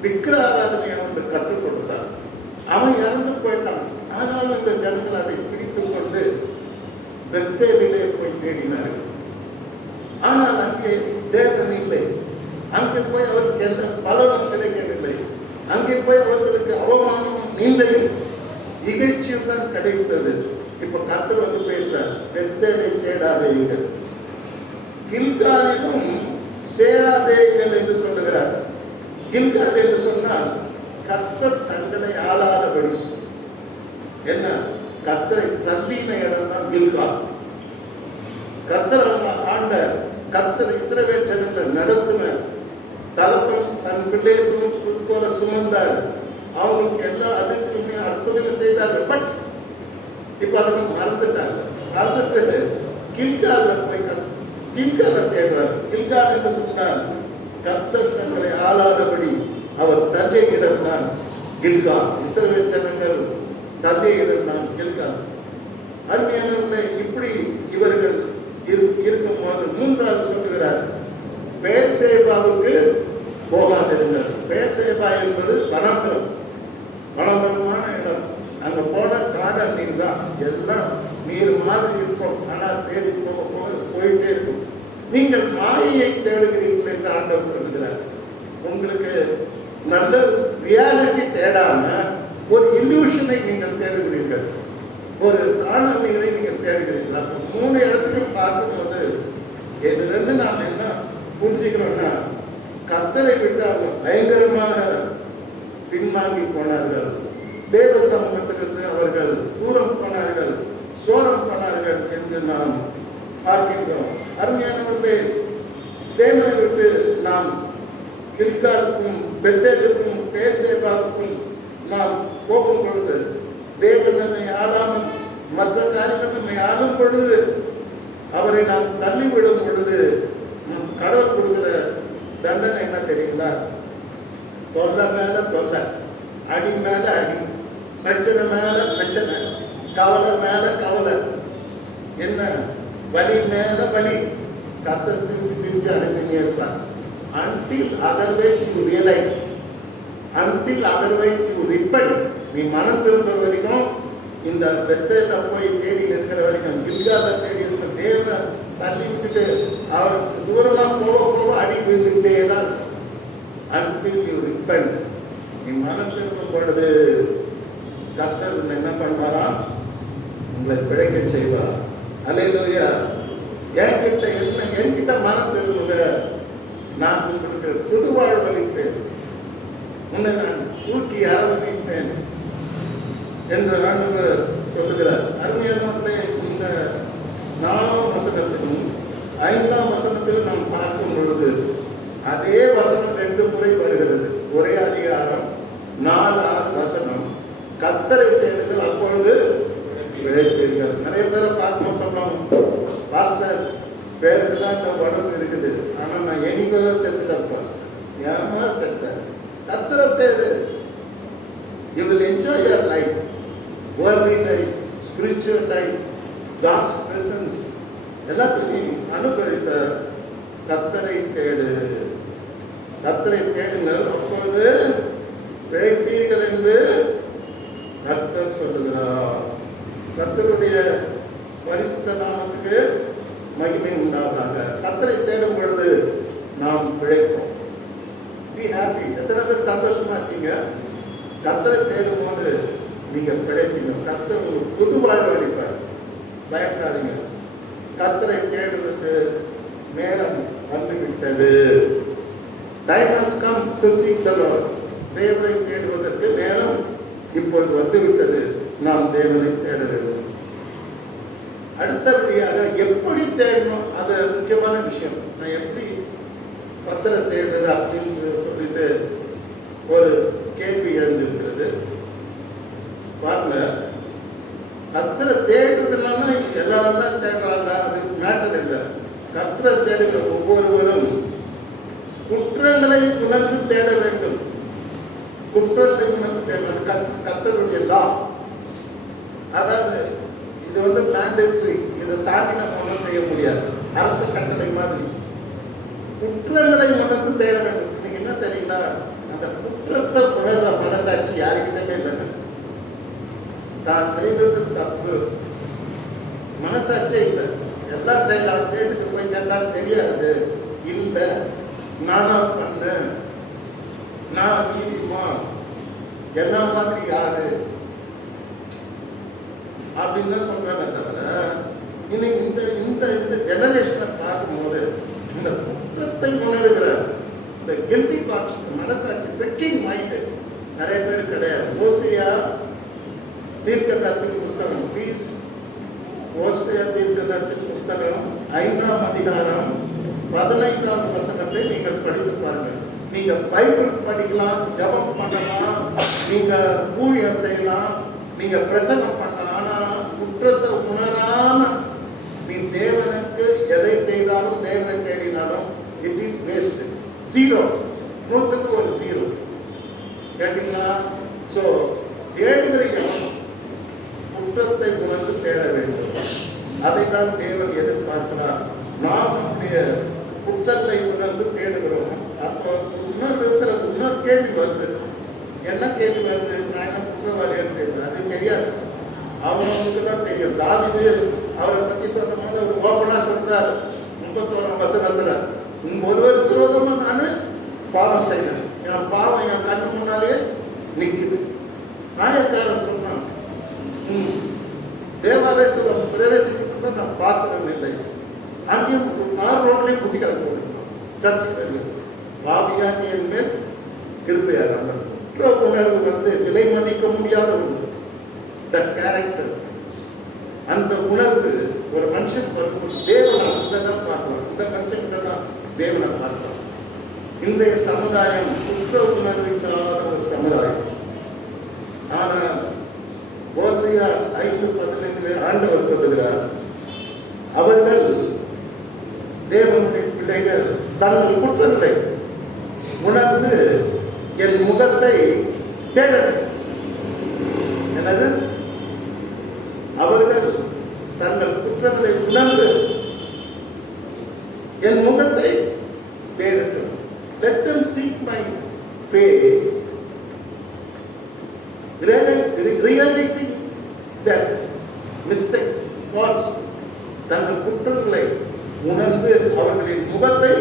விக்கிர ஆராதனை அவனுக்கு கற்றுக் கொடுத்தான். அவன் இறந்து போயிட்டான். ஆனாலும் இந்த ஜனங்கள் அதை பிடித்துக் கொண்டு பெத்தேலிலே போய் தேடினார்கள். ஆனால் அங்கே தேவன் இல்லை. அங்கே போய் அவருக்கு எந்த பலனும் கிடைக்கவில்லை. அங்கே போய் அவர்களுக்கு அவமானமும் நீந்தையும் இகழ்ச்சியும் தான் கிடைத்தது. இப்ப கர்த்தர் வந்து பேசுறார், பெத்தேலை தேடாதீர்கள், கில்காலிலும் சேராதேங்கள் என்று சொல்லுகிறார். கில்கால் என்று சொன்னால் கர்த்தர் தங்களை ஆளாதபடி, என்ன, கர்த்தரை தள்ளின இடம் தான் கில்கால். கர்த்தர் ஆண்ட, கர்த்தர் இஸ்ரவேல் ஜனங்களை நடத்தின தலப்பன் தன் பிள்ளை சுமப்பது போல சுமந்தார். அவங்களுக்கு எல்லா அதிசயமே அற்புதங்கள் செய்தார்கள். பட் இப்ப அதை மறந்துட்டாங்க. மறந்துட்டு கில்கால போய் கில்கால தேடுறாங்க. கில்கால் என்று சொன்னால் கர்த்தர் தங்களை ஆளாதபடி அவர் தந்தை இடம்தான் கில்கால். இஸ்ரவேல் ஜனங்கள் தந்தை இடம்தான் கில்கால். அருமையானவர்களே, இப்படி இவர்கள் இருக்கும்போது 3வது சொல்லுகிறார், பெயர்சேபாவுக்கு போகாதிருந்தார். பெயர்சேபா என்பது வனாந்தரம், வனாந்தரமான இடம். அங்க போன காண நீர் தான், எல்லாம் நீர் மாதிரி இருக்கும். ஆனால் தேடி போயிட்டே இருக்கும். நீங்கள் மாயையை தேடுகிறீர்கள் என்று ஆண்டவர் சொல்லுகிறார். உங்களுக்கு நல்ல ரியாலிட்டி தேடாம ஒரு இல்யூஷனை நீங்கள் தேடுகிறீர்கள், ஒரு காணல் நீரை நீங்கள் தேடுகிறீர்கள். அப்போ 3 இடத்துலையும் பார்க்கும்போது இதிலிருந்து நாம் என்ன புரிஞ்சுக்கிறோம்னா, கர்த்தரை விட்டு அவங்க பயங்கரமாக பின்வாங்கி போனார்கள். தேவ சமூகத்திலிருந்து அவர்கள் தூரம் போனார்கள், சோரம் போனார்கள் என்று நாம் பார்க்கின்றோம். அருமையானவர்களே, தேவனை விட்டு நாம் கில்காலுக்கும் பெத்தேலுக்கும் பெயர்சேபாவுக்கும் நாம் போகும் பொழுது, தேவன் நம்மை ஆளாமல் மற்ற காரியங்கள் நம்மை ஆளும் பொழுது, அவரை நாம் தள்ளிவிடும் பொழுது நம் கடவுள் கொடுக்கிற தண்டனை என்ன தெரியுங்களா? தொல்லை மேல தொல்லை, அடி மேல அடி, பிரச்சனை மேல பிரச்சனை, கவலை மேல கவலை. வலி மேல வலி, கர்த்தர் திருப்பி திருப்பி அனுப்பினே இருப்பார். Until otherwise you realize, until otherwise you repent, நீ மனம் திரும்ப வரைக்கும், இந்த பெத்தேல போய் தேடி இருக்கிற வரைக்கும், கில்கால தேடி இருக்கிற தேவனை தள்ளி விட்டுட்டு அவர் தூரமா போக போக அடி விழுந்துகிட்டே தான். Until you repent, நீ மனம் திரும்பும் பொழுது கர்த்தர் என்ன பண்ணுவாராம், உங்களை பிழைக்க செய்வார். அல்லேலூயா. என்கிட்ட மனம் திரும்புங்க, நான் உங்களுக்கு புது வாழ்வளிப்பேன், உன்னை நான் தூக்கி அரவணைப்பேன் என்று ஆண்டவர் சொல்லுகிறார். அருமையானவர்களே, இந்த 4ஆம் வசனத்திலும் 5ஆம் வசனத்திலும் நாம் பார்க்கும் பொழுது அதே வசனம் 2 முறை வருகிறது. ஒரே அதிகாரம் 4-6 வசனம், கர்த்தரை தேடுங்கள் அப்பொழுது பிழைப்பீர்கள். நிறைய பேரை பார்க்க சொன்னோம், பாஸ்டர் பேருக்கு தான் இந்த உடம்பு இருக்குது, ஆனால் நான் எங்கோ செத்துட்டேன் பாஸ்டர். ஏமா செத்தேன்? கர்த்தரை தேடு. You will enjoy your life, worldly life, spiritual life, God's presence, எல்லாத்தையும் அனுபவித்த கர்த்தரை தேடு. கர்த்தரை தேடுங்கள் அப்பொழுது பிழைப்பீர்கள் என்று கர்த்தர் சொல்லுகிறார். கர்த்தருடைய பரிசுத்த நாமத்துக்கு மகிமை உண்டாவதாக. கர்த்தரை தேடும் பொழுது நாம் பிழைப்போம். Be happy. எத்தனை பேர் சந்தோஷமா இருக்கீங்க? கர்த்தரை தேடும் போது நீங்க பிழைப்பீங்க. கர்த்தர் உங்களுக்கு புது வாழ்வு அளிப்பார். பயப்படாதீங்க. கர்த்தரை தேடுவதற்கு நேரம் வந்துவிட்டது. Time has come to seek the Lord. தேவனை தேடுவதற்கு நேரம் இப்பொழுது வந்துவிட்டது. நாம் தேவனை தேட வேண்டும். அடுத்தபடியாக எப்படி தேடணும், அது முக்கியமான விஷயம். நான் எப்படி கர்த்தரை தேடுறது அப்படின்னு சொல்லிட்டு ஒரு கேள்வி எழுந்திருக்கிறது. பாருங்க, கர்த்தரை தேடுறதுனால எல்லாரும் தான் தேடுறாங்க, அது மேட்டர் இல்லை. கர்த்தரை தேடுகிற ஒவ்வொருவரும் குற்றங்களை உணர்ந்து தேட வேண்டும். குற்றத்தை உணர்ந்து தேடுவது கர்த்தருடைய லா. அதாவது இது வந்து மேண்டேட்டரி, இதை தாண்டி நம்ம ஒன்றும் செய்ய முடியாது. அரசு கட்டளை மாதிரி குற்றங்களை உணர்ந்து தேட வேண்டும். நீங்க என்ன தெரியுங்களா, அந்த குற்றத்தை உணர்ற மனசாட்சி யாருக்கிட்டே இல்லைங்க. நான் செய்தது தப்பு, மனசாட்சியே இல்லை. எல்லாம் செய்யலாம், செய்துட்டு போய் கேட்டா தெரியாது. இல்லை, நானா பண்ணேன், நான் நீதிமா, என்ன மாதிரி யாரு அப்படின்னு தான் சொல்றாங்க. தவிர இன்னைக்கு இந்த இந்த இந்த ஜெனரேஷனை பார்க்கும்போது இந்த குற்றத்தை உணர்கிற இந்த கில்டி கான்ஷியஸ் மனசாட்சி, பெக்கிங் மைண்டு நிறைய பேர் கிடையாது. ஓசியா தீர்க்கதரிசி புஸ்தகம், ப்ளீஸ், ஓசியா தீர்க்கதரிசி புஸ்தகம் 5ஆம் அதிகாரம் 15ஆம் வசனத்தை நீங்கள் படித்து பாருங்கள். நீங்க பைபிள் படிக்கலாம், ஜெபம் பண்ணலாம், நீங்க ஊழியம் செய்யலாம், நீங்க பிரசங்கம் பண்ணலாம். ஆனா குற்றத்தை உணராம நீ தேவனுக்கு எதை செய்தாலும், தேவனை தேடினாலும் இட் இஸ் வேஸ்ட். 0, 100க்கு 0. கேட்டீங்களா? ஸோ தேடுகிற குற்றத்தை உணர்ந்து தேட வேண்டும். அதை தான் தேவன் எதிர்பார்க்கிறார். நாம் நம்முடைய குற்றத்தை உணர்ந்து தேடுகிறோம். அப்போ இன்னொரு கேள்வி வருது. என்ன கேள்வி வருது? நான் என்ன குற்றவாளின்னு தெரியுது? அது தெரியாது, அவனுக்கு தான் தெரியும். தாவீது அவரை பத்தி சொல்லும் போது அவர் ஓப்பனா சொல்றாரு 31ஆம் வசனத்துல, ஒருவருக்கு விரோதமா நானு பாவம் செய்தேன், என் பாவம் என் கண்ணு முன்னாலே நிக்குது. நாயக்காரன் சொன்னான், தேவாலயத்துல பிரவேசிக்கிறது நான் பார்க்கிறேன் இல்லை, அங்கேயும் ரோட்லேயும் குட்டிக்காது போட்டுருக்கோம், சர்ச்சுக்கு வெளியே பாவியாகி என் மேல் கிருபையாக. அந்த குற்ற உணர்வு வந்து விலை மதிக்க முடியாத ஒன்று. த கேரக்டர், அந்த உணர்வு ஒரு மனுஷன் வரும்போது தேவனை அங்கே தான் பார்க்கலாம். இந்த மனுஷன்கிட்ட தான் தேவனை பார்க்கலாம். இன்றைய சமுதாயம் குற்ற உணர்வு இல்லாத ஒரு சமுதாயம். ஆனால் ஓசையா 5:15 ஆண்டவர் சொல்லுகிறார், அவர்கள் தேவனுடைய பிள்ளைகள் தங்கள் குற்றத்தை உணர்ந்து என் முகத்தை தேட. எனது அவர்கள் தங்கள் குற்றங்களை உணர்ந்து மிஸ்டேக்ஸ், ஃபால்ஸ், தங்கள் குற்றங்களை உணர்ந்து அவர்களின் முகத்தை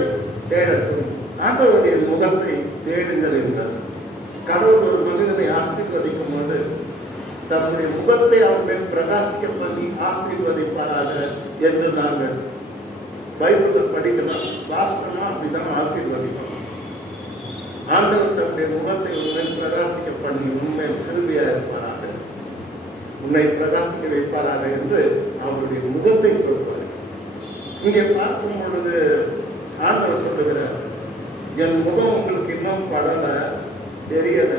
தேடட்டும். ஆண்டவருடைய முகத்தை தேடுங்கள் என்றார். கடவுள் ஒரு மனிதனை ஆசீர்வதிக்கும் போது தன்னுடைய முகத்தை அவன் மேல் பிரகாசிக்க பண்ணி ஆசீர்வதிப்பாராக என்று நாங்கள் பைபிளில் படிக்கலாம், வாஸ்தவமா அப்படிதான் ஆசீர்வதிப்போம். ஆண்டவர் தன்னுடைய முகத்தை உன்மேல் பிரகாசிக்க பண்ணி உன்மேல் கிருபையா இருப்பாராக, உன்னை பிரகாசிக்க வைப்பாராக என்று அவருடைய முகத்தை சொல்வார். இங்கே பார்க்கும் பொழுது ஆண்டவர் சொல்லுகிறார், என் முகம் உங்களுக்கு இன்னும் படல, தெரியல,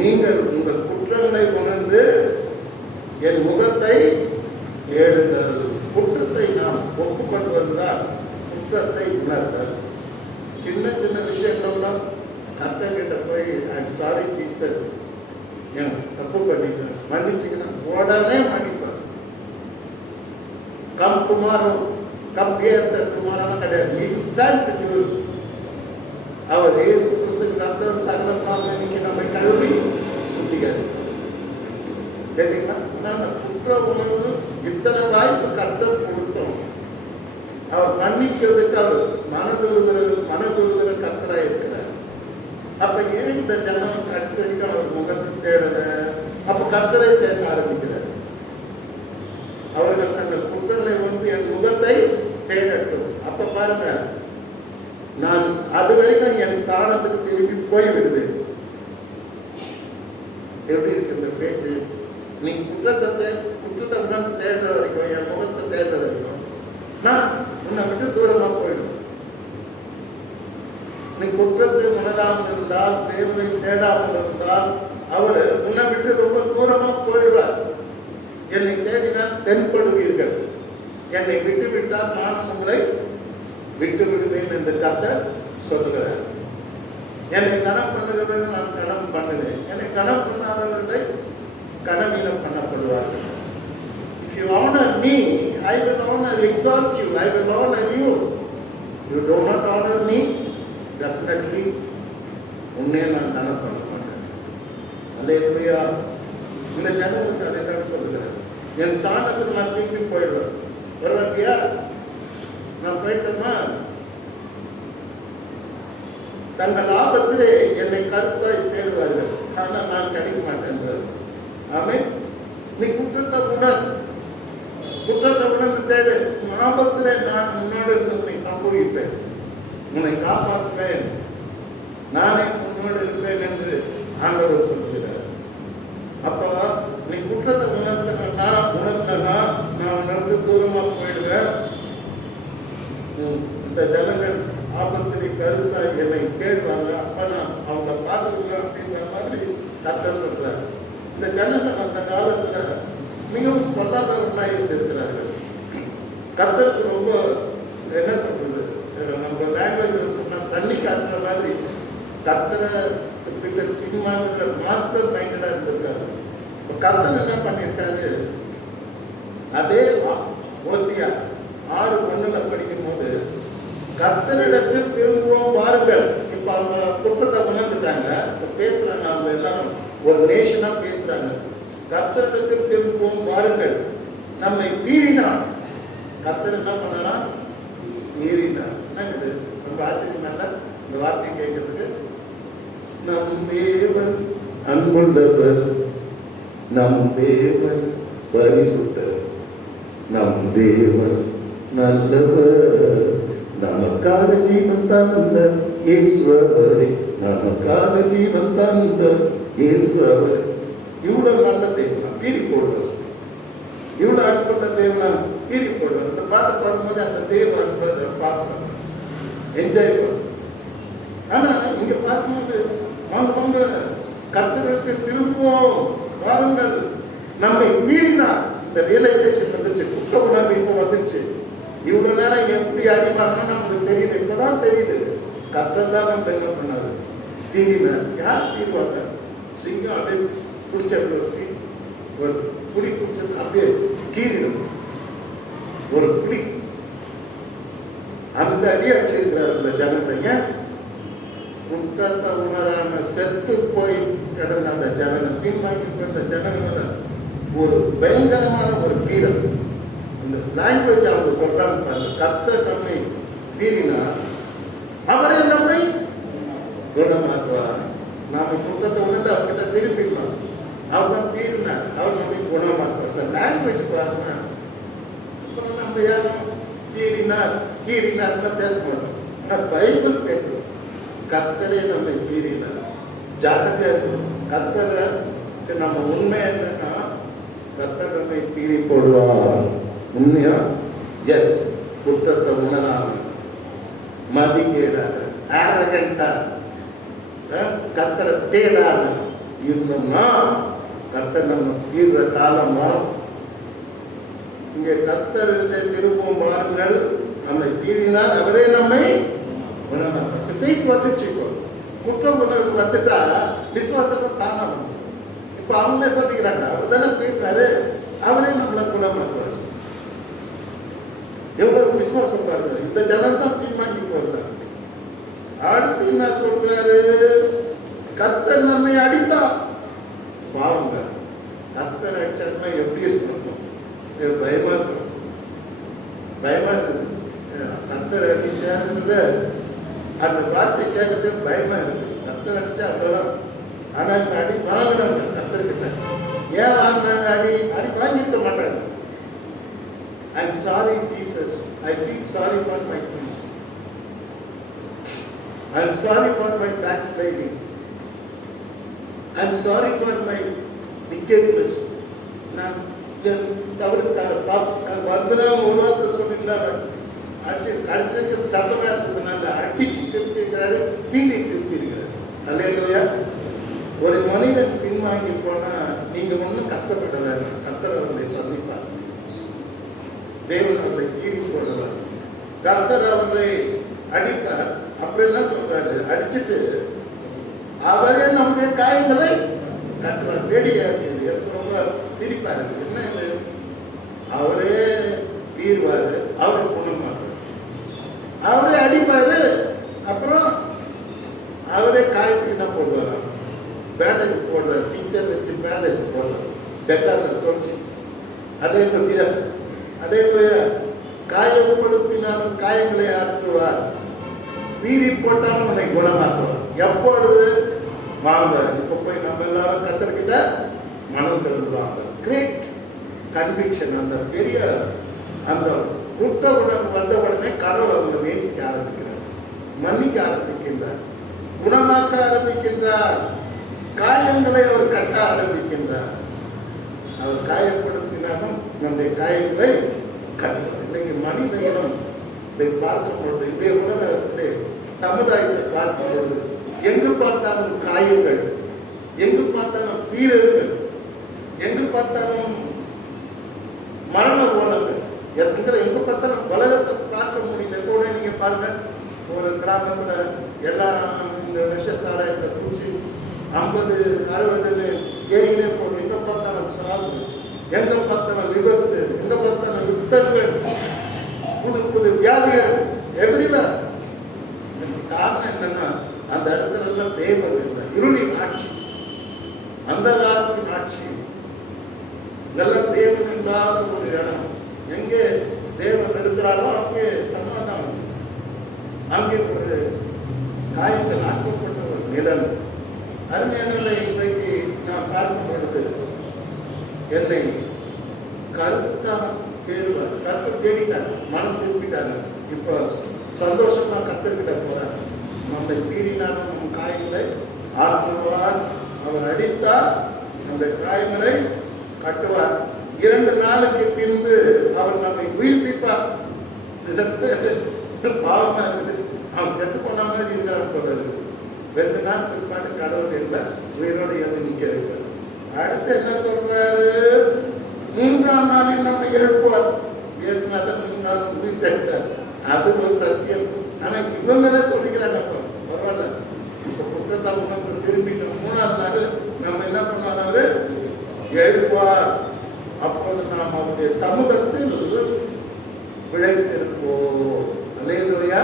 நீங்கள் உங்கள் குற்றங்களை உணர்ந்து என் முகத்தை ஏடுங்கள். குற்றத்தை நாம் ஒப்புக்கொள்வதுதான் குற்றத்தை உணர்தல். சின்ன சின்ன விஷயங்கள்லாம் கர்த்தர்கிட்ட போய் ஐம் சாரி ஜீசஸ், என் தப்பு பண்ணிட்டேன், மன்னிச்சிங்கன்னா உடனே மன்னிப்பார். Come tomorrow, come day after டுமாரோலாம் கிடையாது, இன்ஸ்டன்ட் க்யூர். அவர் இயேசு கிறிஸ்துவின் ரத்தம் சகல பாவங்களுக்கு நம்மை கழுவி சுத்திகரிப்பார். கேட்டீங்களா? நான் குற்ற உணர்வு இத்தனை வாய்ப்பு கர்த்தர் கொடுத்தோம். அவர் மன்னிக்கிறதுக்கு அவர் மனதுருகிற கர்த்தரா இருக்கிறார். அப்ப ஏன் இந்த ஜனம் கடைசி வரைக்கும் அவர் முகத்தை தேடல? அப்ப கர்த்தரை பேச ஆரம்பிக்கிறார். அவர்கள் தங்கள் குற்றங்களை வந்து என் முகத்தை தேடட்டும். அப்ப பாருங்க, நான் அது வரைக்கும் என் ஸ்தானத்துக்கு திரும்பி போய்விடுவேன். எப்படி இருக்கு இந்த பேச்சு? நீ குற்றத்தை உணர்ந்து தேடுற வரைக்கும், என் முகத்தை தேடுற வரைக்கும் நான் உன்னை விட்டு தூரமா போயிடுவேன். நீ குற்றத்தை உணராமல் இருந்தால், தேவனை தேடாமல் இருந்தால், அவர் உன்னை விட்டு ரொம்ப தூரமா போயிடுவார். என்னை தேடினால் தென்படுவீர்கள், என்னை விட்டு விட்டால் நான் உங்களை விட்டு விடுவேன் என்று கர்த்தர் சொல்லுகிறார். என்னை கனம் பண்ணுகிறவர்கள் நான் கனம் பண்ணுவேன், என்னை கனம் பண்ணாதவர்களை கனவீனம் பண்ணப்படுவார்கள். If you honor me, I will honor, exalt you, I will honor you. You do not honor me, definitely உன்னை நான் கனம் பண்ண மாட்டேன். அல்லேலூயா. இந்த ஜனங்களுக்கு அதை தான் சொல்லுகிறேன். என் ஸ்தானத்துக்கு நான் திரும்பி போயிடுவேன். வருவாப்பியா, நான் போயிட்டோமா? தங்கள் ஆபத்திலே என்னை கருத்தாய் தேடுவார்கள், ஆனால் நான் கிடைக்க மாட்டேன். ஆமென். நீ குற்றத்தை உணர்ந்து தேடு. ஆபத்திலே நான் உன்னோடு இருந்து உன்னை தப்புவிப்பேன், உன்னை காப்பாற்றுவேன், நானே உன்னோடு இருப்பேன் என்று ஆண்டவர் சொல்கிறார். அப்போ நீ குற்றத்தை உணர்ந்தனா நான் உணர்ந்து தூரமா போயிடுவேன். இந்த ஜனங்கள் ஆபத்திலே கருத்தாய் என்னை தேடுவாங்க, அப்ப நான் அவங்க பார்த்துக்கலாம் அப்படின்ற மாதிரி கர்த்தர் சொல்றார். இந்த ஜனங்கள் அந்த காலத்துல மிகவும் பொல்லாதவர்களாக இருக்கிறார்கள். கர்த்தருக்கு ரொம்ப என்ன சொல்றது, நம்ம லாங்குவேஜ் சொன்னா தண்ணி காத்துற மாதிரி கர்த்தரை கிட்ட பின்வாங்குகிற மாஸ்டர் மைண்டடா இருந்திருக்காரு. இப்போ கர்த்தர் என்ன பண்ணியிருக்காரு, அதே ஓசியா 6:1 படிக்கும் போது கர்த்தரிடத்தில் திரும்பவும் வாருங்கள். இப்ப அவங்க குற்றத்தை உணர்ந்துட்டாங்க, இப்ப பேசுறாங்க, அவங்க எல்லாரும் ஒரு நேஷனா பேசுறாங்க. கர்த்தரிடத்தில் திரும்பவும் வாருங்கள். நம்மை மீறினான். கர்த்தர் என்ன பண்ணா? மீறினான். என்னது ரொம்ப ஆச்சரியமா இந்த வார்த்தை கேட்கறதுக்கு. நம் தேவன் அன்புள்ளவர், நம் தேவன் பரிசுத்தர், நம் தேவன் நல்லவர், நமக்காக ஜீவன் தந்த ஈஸ்வரரே, நமக்காக ஜீவன் தந்த ஈஸ்வரர். இவ்வளவு நல்ல தேவனா பீறி போடுவார், இவ்வளவு அன்புள்ள தேவனா பீறி போடுவார். இந்த பாட்டு பாடும்போது அந்த தேவ அன்பை பார்க்கணும், என்ஜாய் பண்ணும். ஆனா இங்க பார்க்கும்போது வாங்க கர்த்தருக்கு திரும்பவும் வாருங்கள். நம்மை மீறினா இந்த ரியலைசேஷன் வந்துச்சு, குற்ற உணர்வு இப்போ வந்துச்சு. இவ்வளவு நேரம் எப்படி அடிவாங்கன்னா நமக்கு தெரியுது, இப்பதான் தெரியுது. கர்த்தர் தான் நம்ம என்ன பண்ணாரு, மீறினா. யார் மீறுவாங்க? சிங்கம் அப்படியே பிடிச்சது, ஒரு புலி பிடிச்சது அப்படியே கீறிடும். ஒரு புலி அந்த அடி அடிச்சிருக்கிறார் இந்த ஜனத்தைங்க. குற்றத்தை உணராம செத்து போய் கிடந்த அந்த ஜனங்கள், பின்வாங்கி கிடந்த ஜனங்கள் ஒரு பயங்கரமான ஒரு பீரை லாங்குவேஜ் அவங்க சொல்றாங்க பாருங்க. கர்த்தர் நம்மை மீறினார், அவரே நம்மை குணமாக்குவார். நாம குற்றத்தை உணர்ந்து அவர்கிட்ட திரும்பிடலாம். அவர் தான் மீறினார், அவர் நம்மை குணமாக்குவார். இந்த லாங்குவேஜ் பாருங்க. அப்புறம் நம்ம யாரும் கீறினார் பேச மாட்டோம். ஆனால் பைபிள் பேசுறோம். கர்த்தரே நம்மை மீறினார். ஜாக்கிரதையா இருக்கணும். கர்த்தருக்கு நம்ம உண்மை என்னன்னா, கர்த்தர் நம்மை மீறி போடுவார். உண்மையா? எஸ். குற்றத்தை உணராம, மதிக்கேடாக, அரகண்டா, கர்த்தரை தேடாம இருந்தோம்னா கர்த்தர் நம்ம மீறுற காலம் வரும். இங்கே கர்த்தரிடத்தை திரும்பவும் பாருங்கள். நம்மை மீறினால் அவரே நம்மை குணமாக்குவார். ஃபெய்த் வந்துச்சு. குற்றம் உணர்வு வந்துட்டா விசுவாசத்தை தானா வரும். இப்போ அவங்களே சொல்லிக்கிறாங்க, அவர் தானே மீறினாரு, அவரே நம்மளை குணமாக்குவார். எவ்வளவு விசுவாசம் பாருங்க. இந்த ஜனம் தான் பின்வாங்கி போறாங்க. அடுத்து என்ன சொல்றாரு? கர்த்தர் நம்மை அடித்தா பாருங்க. கர்த்தர் அடிச்சா எப்படி இருக்கணும்? பயமா இருக்கும். பயமா இருக்குது. கர்த்தர் அடிச்சாருல அந்த வார்த்தை கேட்கறது பயமா இருக்கு. கர்த்தர் அடிச்சா அவ்வளவுதான். ஆனா இந்த அடி வாங்கினாங்க கர்த்தர்கிட்ட. ஏன் வாங்கினாங்க? அடி வாங்கிக்க மாட்டாங்க. I am sorry, Jesus. I feel sorry for my sins. I am sorry for my backsliding. I am sorry for my wickedness. நான் வந்தனா ஒரு வார்த்தை சொல்லியிருந்தாங்க. கடைசிக்கு ஸ்டபனா இருந்ததுனால அடிச்சு திருத்திருக்கிறாரு, பீலி திருத்திருக்கிறாரு. அல்லேலூயா. ஒரு மனிதன் பின்வாங்கி போனா நீங்க ஒன்றும் கஷ்டப்பட வேண்டாம். கர்த்தர் அவர்களை சந்திப்பார். தேவன் அவர்களை கீறி போடுவார். கர்த்தர் அவர்களை அடிப்பார். அப்புறம் என்ன சொல்றாரு? அடிச்சுட்டு அவரே நம்முடைய காயங்களை கட்டுவார். வேடிக்கையா இருக்குது. எனக்கு ரொம்ப சிரிப்பா இருக்கு. என்ன இது? அவரே வீர்வாரு, அவரை குணமாக்குவார். அவரே அடிப்பாரு. அப்புறம் அவரே காயத்துக்கு என்ன போடுவார்? பேண்டேஜ் போடுறார். டீச்சர் வச்சு பேண்டேஜ் போடுறார். டெட்டால தோச்சு. அதே போய் காயப்படுத்தினாலும் காயங்களை ஆற்றுவார். வீரி போட்டாலும் உன்னை குணமாக்குவார். எப்பொழுது வாங்க? இப்போ போய் நம்ம எல்லாரும் கத்தர்கிட்ட மனம் தருவாங்க. Great conviction. அந்த பெரிய அந்த குற்ற உணர்வு வந்த உடனே கடவுள் அவங்க நேசிக்க ஆரம்பிக்கிறார், மன்னிக்க ஆரம்பிக்கின்றார், குணமாக்க ஆரம்பிக்கின்றார், காயங்களை அவர் கட்ட ஆரம்பிக்கின்றார். அவர் காயப்படுத்தினாலும் நம்முடைய காயங்களை கட்டுவார். இன்னைக்கு மனித இனம் இதை பார்க்கும் பொழுது, இன்றைய உலகத்திலே சமுதாயத்தை பார்க்கும் பொழுது எங்கு பார்த்தாலும் காயங்கள், எங்கு பார்த்தாலும் பீரல்கள், எங்கு பார்த்தாலும் மரண ஓலங்கள், எங்கு பார்த்தாலும் உலகத்தை பார்க்க முடியல. கூட நீங்க பாருங்க, ஒரு கிராமத்துல எல்லாம் இந்த விஷசாராயத்தை குடிச்சு 50-60 ஏறினே போகும். எங்க பார்த்தாலும் சாவு, எங்க பார்த்தாலும் விபத்து, எங்க பார்த்தாலும் யுத்தங்கள், புது புது வியாதிகள் எவ்ரிவேர். காரணம் என்னன்னா, அந்த இடத்துல எல்லாம் தேவன் இல்லை, இருளின் ஆட்சி, அந்த காலத்தின் ஆட்சி. இதெல்லாம் தேவன் இல்லாத ஒரு இடம். எங்கே தேவன் இருக்கிறாரோ அங்கே சமாதானம், அங்கே ஒரு காயங்கள் ஆக்கப்பட்ட ஒரு நிலம். அருமையான இன்றைக்கு நான் பார்க்கும் பொழுது என்னை கருத்தா தேடுவார். கருத்தை தேடிட்டாங்க, மனம் திருப்பிட்டாங்க. இப்போ சந்தோஷமா கத்துக்கிட்ட போறாங்க. நம்மை மீறினாலும் நம்ம காயங்களை ஆற்றுவார். அவர் அடித்தார், நம்முடைய காயங்களை கட்டுவார். 2 நாளுக்கு பின்பு அவர் நம்மை உயிர்ப்பிப்பார். சில பேர் பாவமா இருக்குது, அவன் செத்து போன மாதிரி இருக்கிறான் போல இருக்குது. 2 நாள் பிற்பாடு கடவுள் இல்லை, உயிரோடு எழுந்து நிற்க வைப்பார். அடுத்து என்ன சொல்றாரு? 3ஆம் நாளில் நம்ம எழுப்புவார். இயேசுநாதன் 3 நாள் உயிர் தட்டார். அது ஒரு சத்தியம். ஆனா இவங்களே சொல்லிக்கிறாங்க, பரவாயில்ல, இப்ப குற்றத்தை உணர்ந்து திரும்பிட்டோம். 3ஆம் நாள் நம்ம என்ன பண்ணுவாரு? எழுப்புவார். அப்போது நாம் அவருடைய சமூகத்தில் பிழைத்திருப்போம். அல்லேலூயா.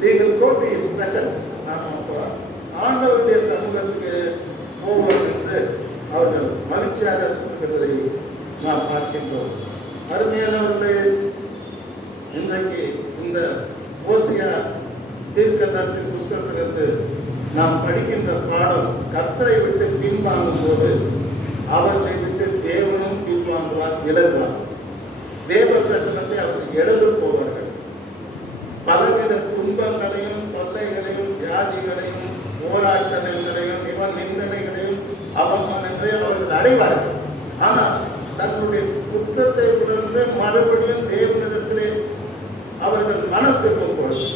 They will go to his presence. நாம் அப்போ ஆண்டவருடைய சமூகத்துக்கு போவோம் என்று அவர்கள் மகிழ்ச்சியாக சொல்கிறதை நாம் பார்க்கின்றோம். அருமையானவர்களே, இன்றைக்கு இந்த ஓசியா தீர்க்கதரிசி புஸ்தகத்திலிருந்து நாம் படிக்கின்ற பாடம், கர்த்தரை விட்டு பின்வாங்கும் போது அவர்களை விட்டு தேவனும் பின்வாங்குவார், விலகுவார். தேவ பிரசனத்தை அவர்கள் எழுந்து போவார்கள். பலவித துன்பங்களையும் தொல்லைகளையும் வியாதிகளையும் போராட்டங்களையும் நிந்தனைகளையும் அவமானங்களையும் அவர்கள் அடைவார்கள். ஆனால் தங்களுடைய குற்றத்தை உணர்ந்து மறுபடியும் தேவனிடத்திலே அவர்கள் மனம் திரும்பும் பொழுது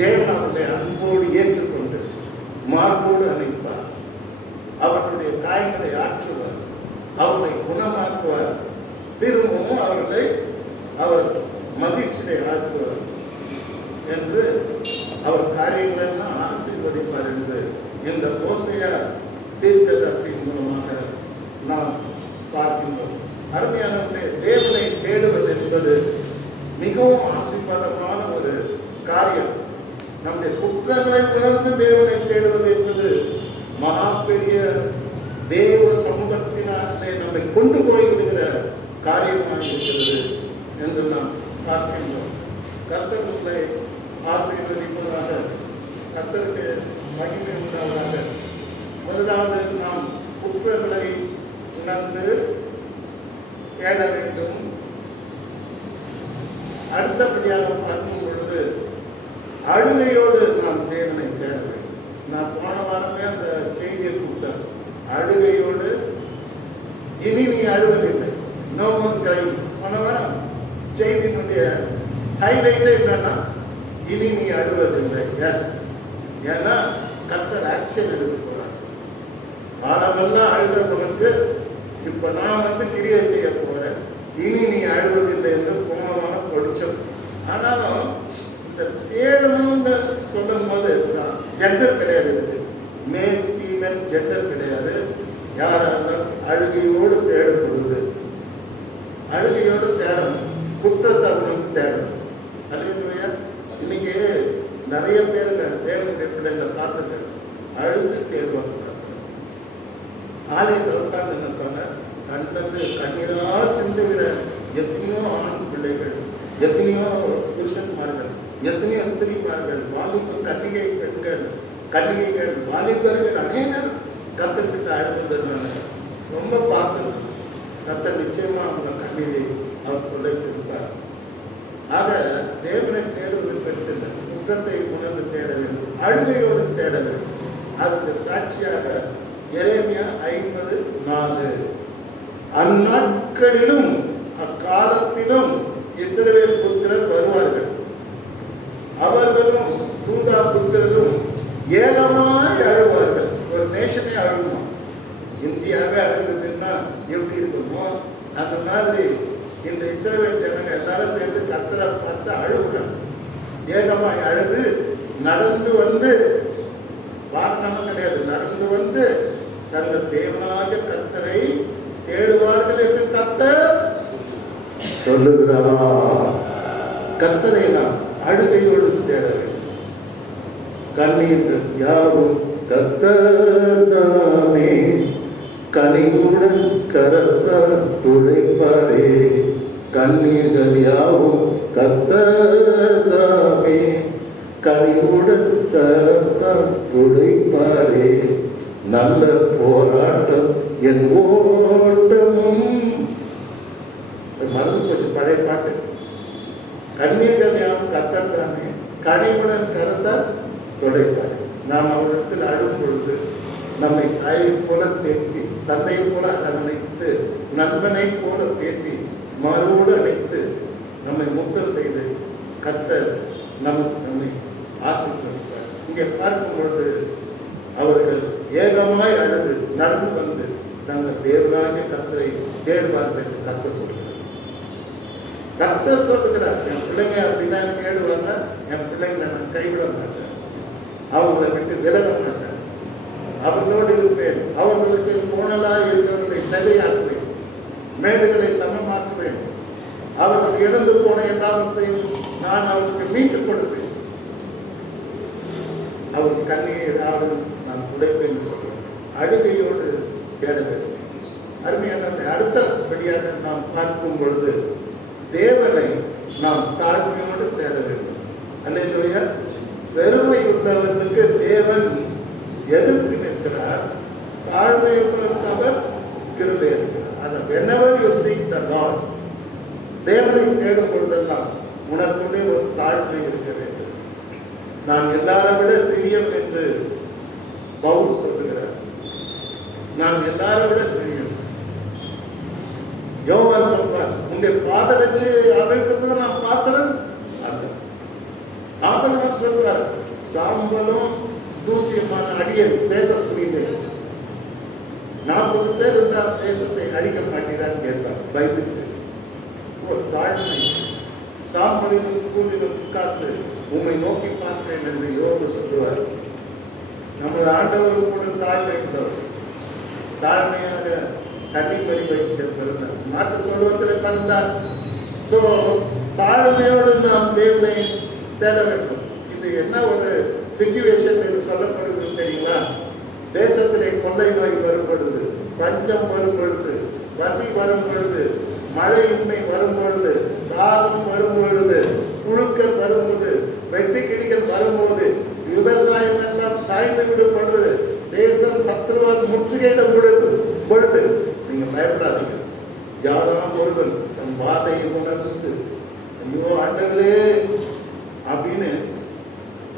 தேவன் அவருடைய அன்போடு ஏற்றுக்கொண்டு மார்போடு அணைப்பார். அவர்களுடைய காயங்களை ஆற்றுவார், அவர்களை குணமாக்குவார், திரும்பவும் அவர்களை அவர் மகிழ்ச்சியை ஆற்றுவார் என்று அவர் காரியங்களெல்லாம் ஆசீர்வதிப்பார் என்று இந்த ஓசியா தீர்க்கதரிசி மூலமாக நாம் பார்க்கின்றோம். அருமையானவர்களே, தேவனை தேடுவது என்பது மிகவும் ஆசீர்வாதமான ஒரு காரியம். நம்முடைய குற்றங்களை உணர்ந்து தேவனை தேடுவது என்பது மகா பெரிய தேவ சமூகத்தினாலே நம்மை கொண்டு போய்விடுகிற காரியமாக இருக்கிறது என்று நாம் பார்க்கின்றோம். கர்த்தர் உங்களை ஆசீர்வதிப்பதாக, கர்த்தருக்கு மகிமை உண்டாவதாக. முதலாவது நாம் குற்றங்களை உணர்ந்து தேட வேண்டும். அடுத்தபடியாக பார்க்கும் பொழுது அழுகையோடு நாம் தேவனை தேட வேண்டும். நான் போன வாரமே அந்த செய்தியை கொடுத்தேன். அழுகையோடு இனி நீ அழுவதில்லை, நோ மோர் கிரைங். போன வாரம் செய்தியினுடைய ஹைலைட்டே என்னன்னா, இனி நீ அழுவதில்லை. எஸ், ஏன்னா கர்த்தர் ஆக்ஷன் எடுக்க போறார். காலமெல்லாம் அழுதவனுக்கு இப்ப நான் கிரியை செய்ய போறேன், இனி நீ அழுவதில்லை என்று போனவான படிச்சோம். ஆனாலும் இந்த தேடணும்னு சொல்லும் போது ஜெண்டர் கிடையாது, இருக்கு மேல் ஃபீமேல் ஜெண்டர் கிடையாது. யாராலும் அழுகையோடு தேடும் பொழுது அழுகையோடு தேடணும், குற்றத்தை அவனுக்கு தேடணும். அல்லேலூயா. இன்னைக்கு நிறைய பேருங்க தேவனுடைய பிள்ளைங்களை பார்த்துட்டு அழுது தேடுவாங்க. ஆலயத்தில் உட்கார்ந்து நிற்பாங்க, கண்ணீரா சிந்துகிற எத்தனையோ ஆண் பிள்ளைகள், எத்தனையோ புருஷன்மார்கள், எத்தனையோ ஸ்திரீமார்கள், வாலிப கன்னிகைகள், வாலிபர்கள் அநேகர் கத்தர்கிட்ட அழுவதற்கான ரொம்ப பார்த்து கத்தர் நிச்சயமா அவங்க கண்ணீரை அவர் துடைத்திருப்பார். ஆக தேவனை தேடுவது பெருசு இல்லை, குற்றத்தை உணர்ந்து தேட வேண்டும், அழுகையோடு தேட வேண்டும். அதுக்கு சாட்சியாக எரேமியா 50:4, அந்நாட்களிலும் அக்காலத்திலும் இஸ்ரவேல் புத்திரர் வருவார்கள், அவர்களும் யூதா புத்திரரும் ஏகமாய் அழுவார்கள். ஒரு நேஷனே அழுமா. இந்தியாவே அழுகுதுன்னா எப்படி இருக்குமோ அந்த மாதிரி இந்த இஸ்ரவேல் ஜனங்க எல்லாரும் சேர்ந்து கர்த்தரை பார்த்து அழுகுறாங்க. ஏகமாய் அழுது நடந்து வந்து, வாரணமும் கிடையாது, நடந்து வந்து தங்கள் தேவனாகிய கர்த்தரை தேடுவார்கள் என்று கர்த்தர் சொல்லுகிறார். கர்த்தரை நாம் அழுகையோடு தேட வேண்டும். கண்ணீர்கள் யாவும் கர்த்தர்தானே, கனிவுடன் கரத்தால் துடைப்பாரே. கண்ணீர்கள் யாவும் கர்த்தர்தானே, கனிவுடன் கரத்தால் துடைப்பாரே. நல்ல போராட்டம் என் ஓட்டமும். மறந்து போச்சு பழைய பாட்டு. கண்ணீர்கள் யாவும் கர்த்தர்தானே, கனிவுடன் கரத்தால் துடைப்பார். நாம் அவரிடத்தில் அழும் பொழுது நம்மை தாயை போல தேற்றி, தந்தையை போல அணைத்து, நண்பனை போல பேசி, மாரோடு அணைத்து நம்மை முத்தம் செய்து கர்த்தர் நம்மை ஆசீர்வதிப்பார். இங்கே பார்க்கும் பொழுது அவர்கள் ஏகமாய் அழுது நடந்து வந்து தங்கள் தேவனாகிய கர்த்தரை தேடுவார்கள் என்று கர்த்தர் சொல்கிறார். கர்த்தர் சொல்லுகிறார், என் பிள்ளைங்க அப்படிதான் கேடுவாங்க, என் பிள்ளைங்களை நான் கைவிட மாட்டேன், அவங்களை விட்டு விலக மாட்டேன், அவர்களோடு இருப்பேன், அவர்களுக்கு கோணலாய் இருக்கிறவர்களை சரியாக்குவேன், மேடுகளை சமமாக்குவேன், அவர்கள் இழந்து போன எல்லாவற்றையும் நான் அவருக்கு மீட்டுக் கொடுப்பேன், அவர்கள் கண்ணீர் யாரும் நான் துடைப்பேன் என்று சொல்வேன். அழுகையோடு தேட வேண்டும். அருமையான அடுத்தபடியாக நாம் பார்க்கும் பொழுது தேவனை நாம் தாழ்மையோடு தேட வேண்டும். அல்லேலூயா. பெருமை உள்ளவர்களுக்கு தேவன் எதிர்த்து நிற்கிறார், தாழ்மை உள்ளவர் கிருபை இருக்கிறார். அதான் whenever you seek the Lord, தேவனை தேடும் பொழுதெல்லாம் உனக்குள்ளே ஒரு தாழ்மை இருக்க வேண்டும். நான் எல்லாரை விட சிறியவன் என்று பவுல் சொல்லுகிறார். நான் எல்லாரை விட சிறியவன். யோவான் சொல்வார், உன்னுடைய பாதரட்சி அவிழ்க்கிறதுக்கு நான் பாத்திரன் அல்ல. ஆபிரகாம் சொல்வார், சாம்பலும் தூசியமான அடியன் பேச துணிந்து 40 பேர் இருந்தால் தேசத்தை அழிக்க மாட்டீரான்னு கேட்பார். பைபிளுக்கு ஒரு தாழ்மை. சாம்பலிலும் கூலிலும் உட்கார்ந்து உம்மை நோக்கி பார்த்தேன் என்று யோபு சொல்லுவார். நமது ஆண்டவரும் கூட தாழ்மை உள்ளவர். தாழ்மையாக கன்னிமரி வைத்தியர் பிறந்தார், நாட்டு தொழுவத்தில் பிறந்தார். ஸோ தாழ்மையோடு நாம் தேவனை தேட வேண்டும். இது என்ன ஒரு சிச்சுவேஷன் இது சொல்லப்படுது தெரியுமா? தேசத்திலே கொள்ளை நோய் வரும் பொழுது, பஞ்சம் வரும் பொழுது, பசி வரும் பொழுது, மழையின்மை வரும் பொழுது, தாகம் வரும் பொழுது, புழுக்கள் வரும்போது, வெட்டுக்கிளிகள் வரும்போது, விவசாயம் எல்லாம் சாய்ந்து விடப்படுது, தேசம் சத்துருவால் முற்றுகையிடும் பொழுது நீங்க பயப்படாதீங்க. யாராம் ஒருவன் தன் வாதையை உணர்ந்து ஐயோ ஆண்டவரே அப்படின்னு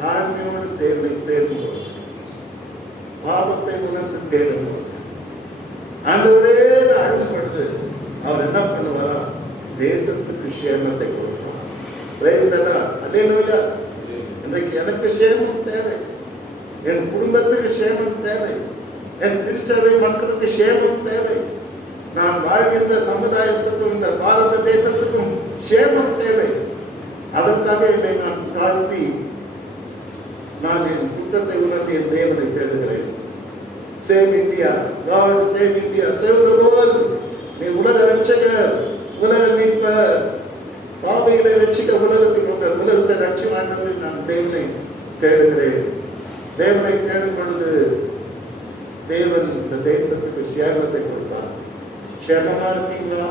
தாழ்மையோடு தேவனை தேடும்போது, பாவத்தை உணர்ந்து தேடும்போது, ஆண்டவரே அழும் பொழுது அவர் என்ன பண்ணுவாரா? தேசத்துக்கு சேமத்தை கொடுப்பார். அல்லேலூயா. இன்றைக்கு எனக்கு சேமம் தேவை, என் குடும்பத்துக்கு சேமம் தேவை, என் திருச்சபை மக்களுக்கு சேமம் தேவை, நான் வாழ்கின்ற சமுதாயத்துக்கும் இந்த பாரத தேசத்துக்கும் சேமம் தேவை. அதற்காக என்னை நான் தாழ்த்தி நான் என் குற்றத்தை உணர்ந்து என் தேவனை தேடுகிறேன். Save India, God save India, save the world. நீ உலக ரட்சகர், உலக மீட்பர், பாவைகளை ரட்சிக்க உலகத்தை ரட்சிக்க நான் தேவனை தேடுகிறேன். தேவனை தேடும் பொழுது தேவன் இந்த தேசத்துக்கு சேமத்தை கொடுப்பார். சேமமா இருக்கீங்களா?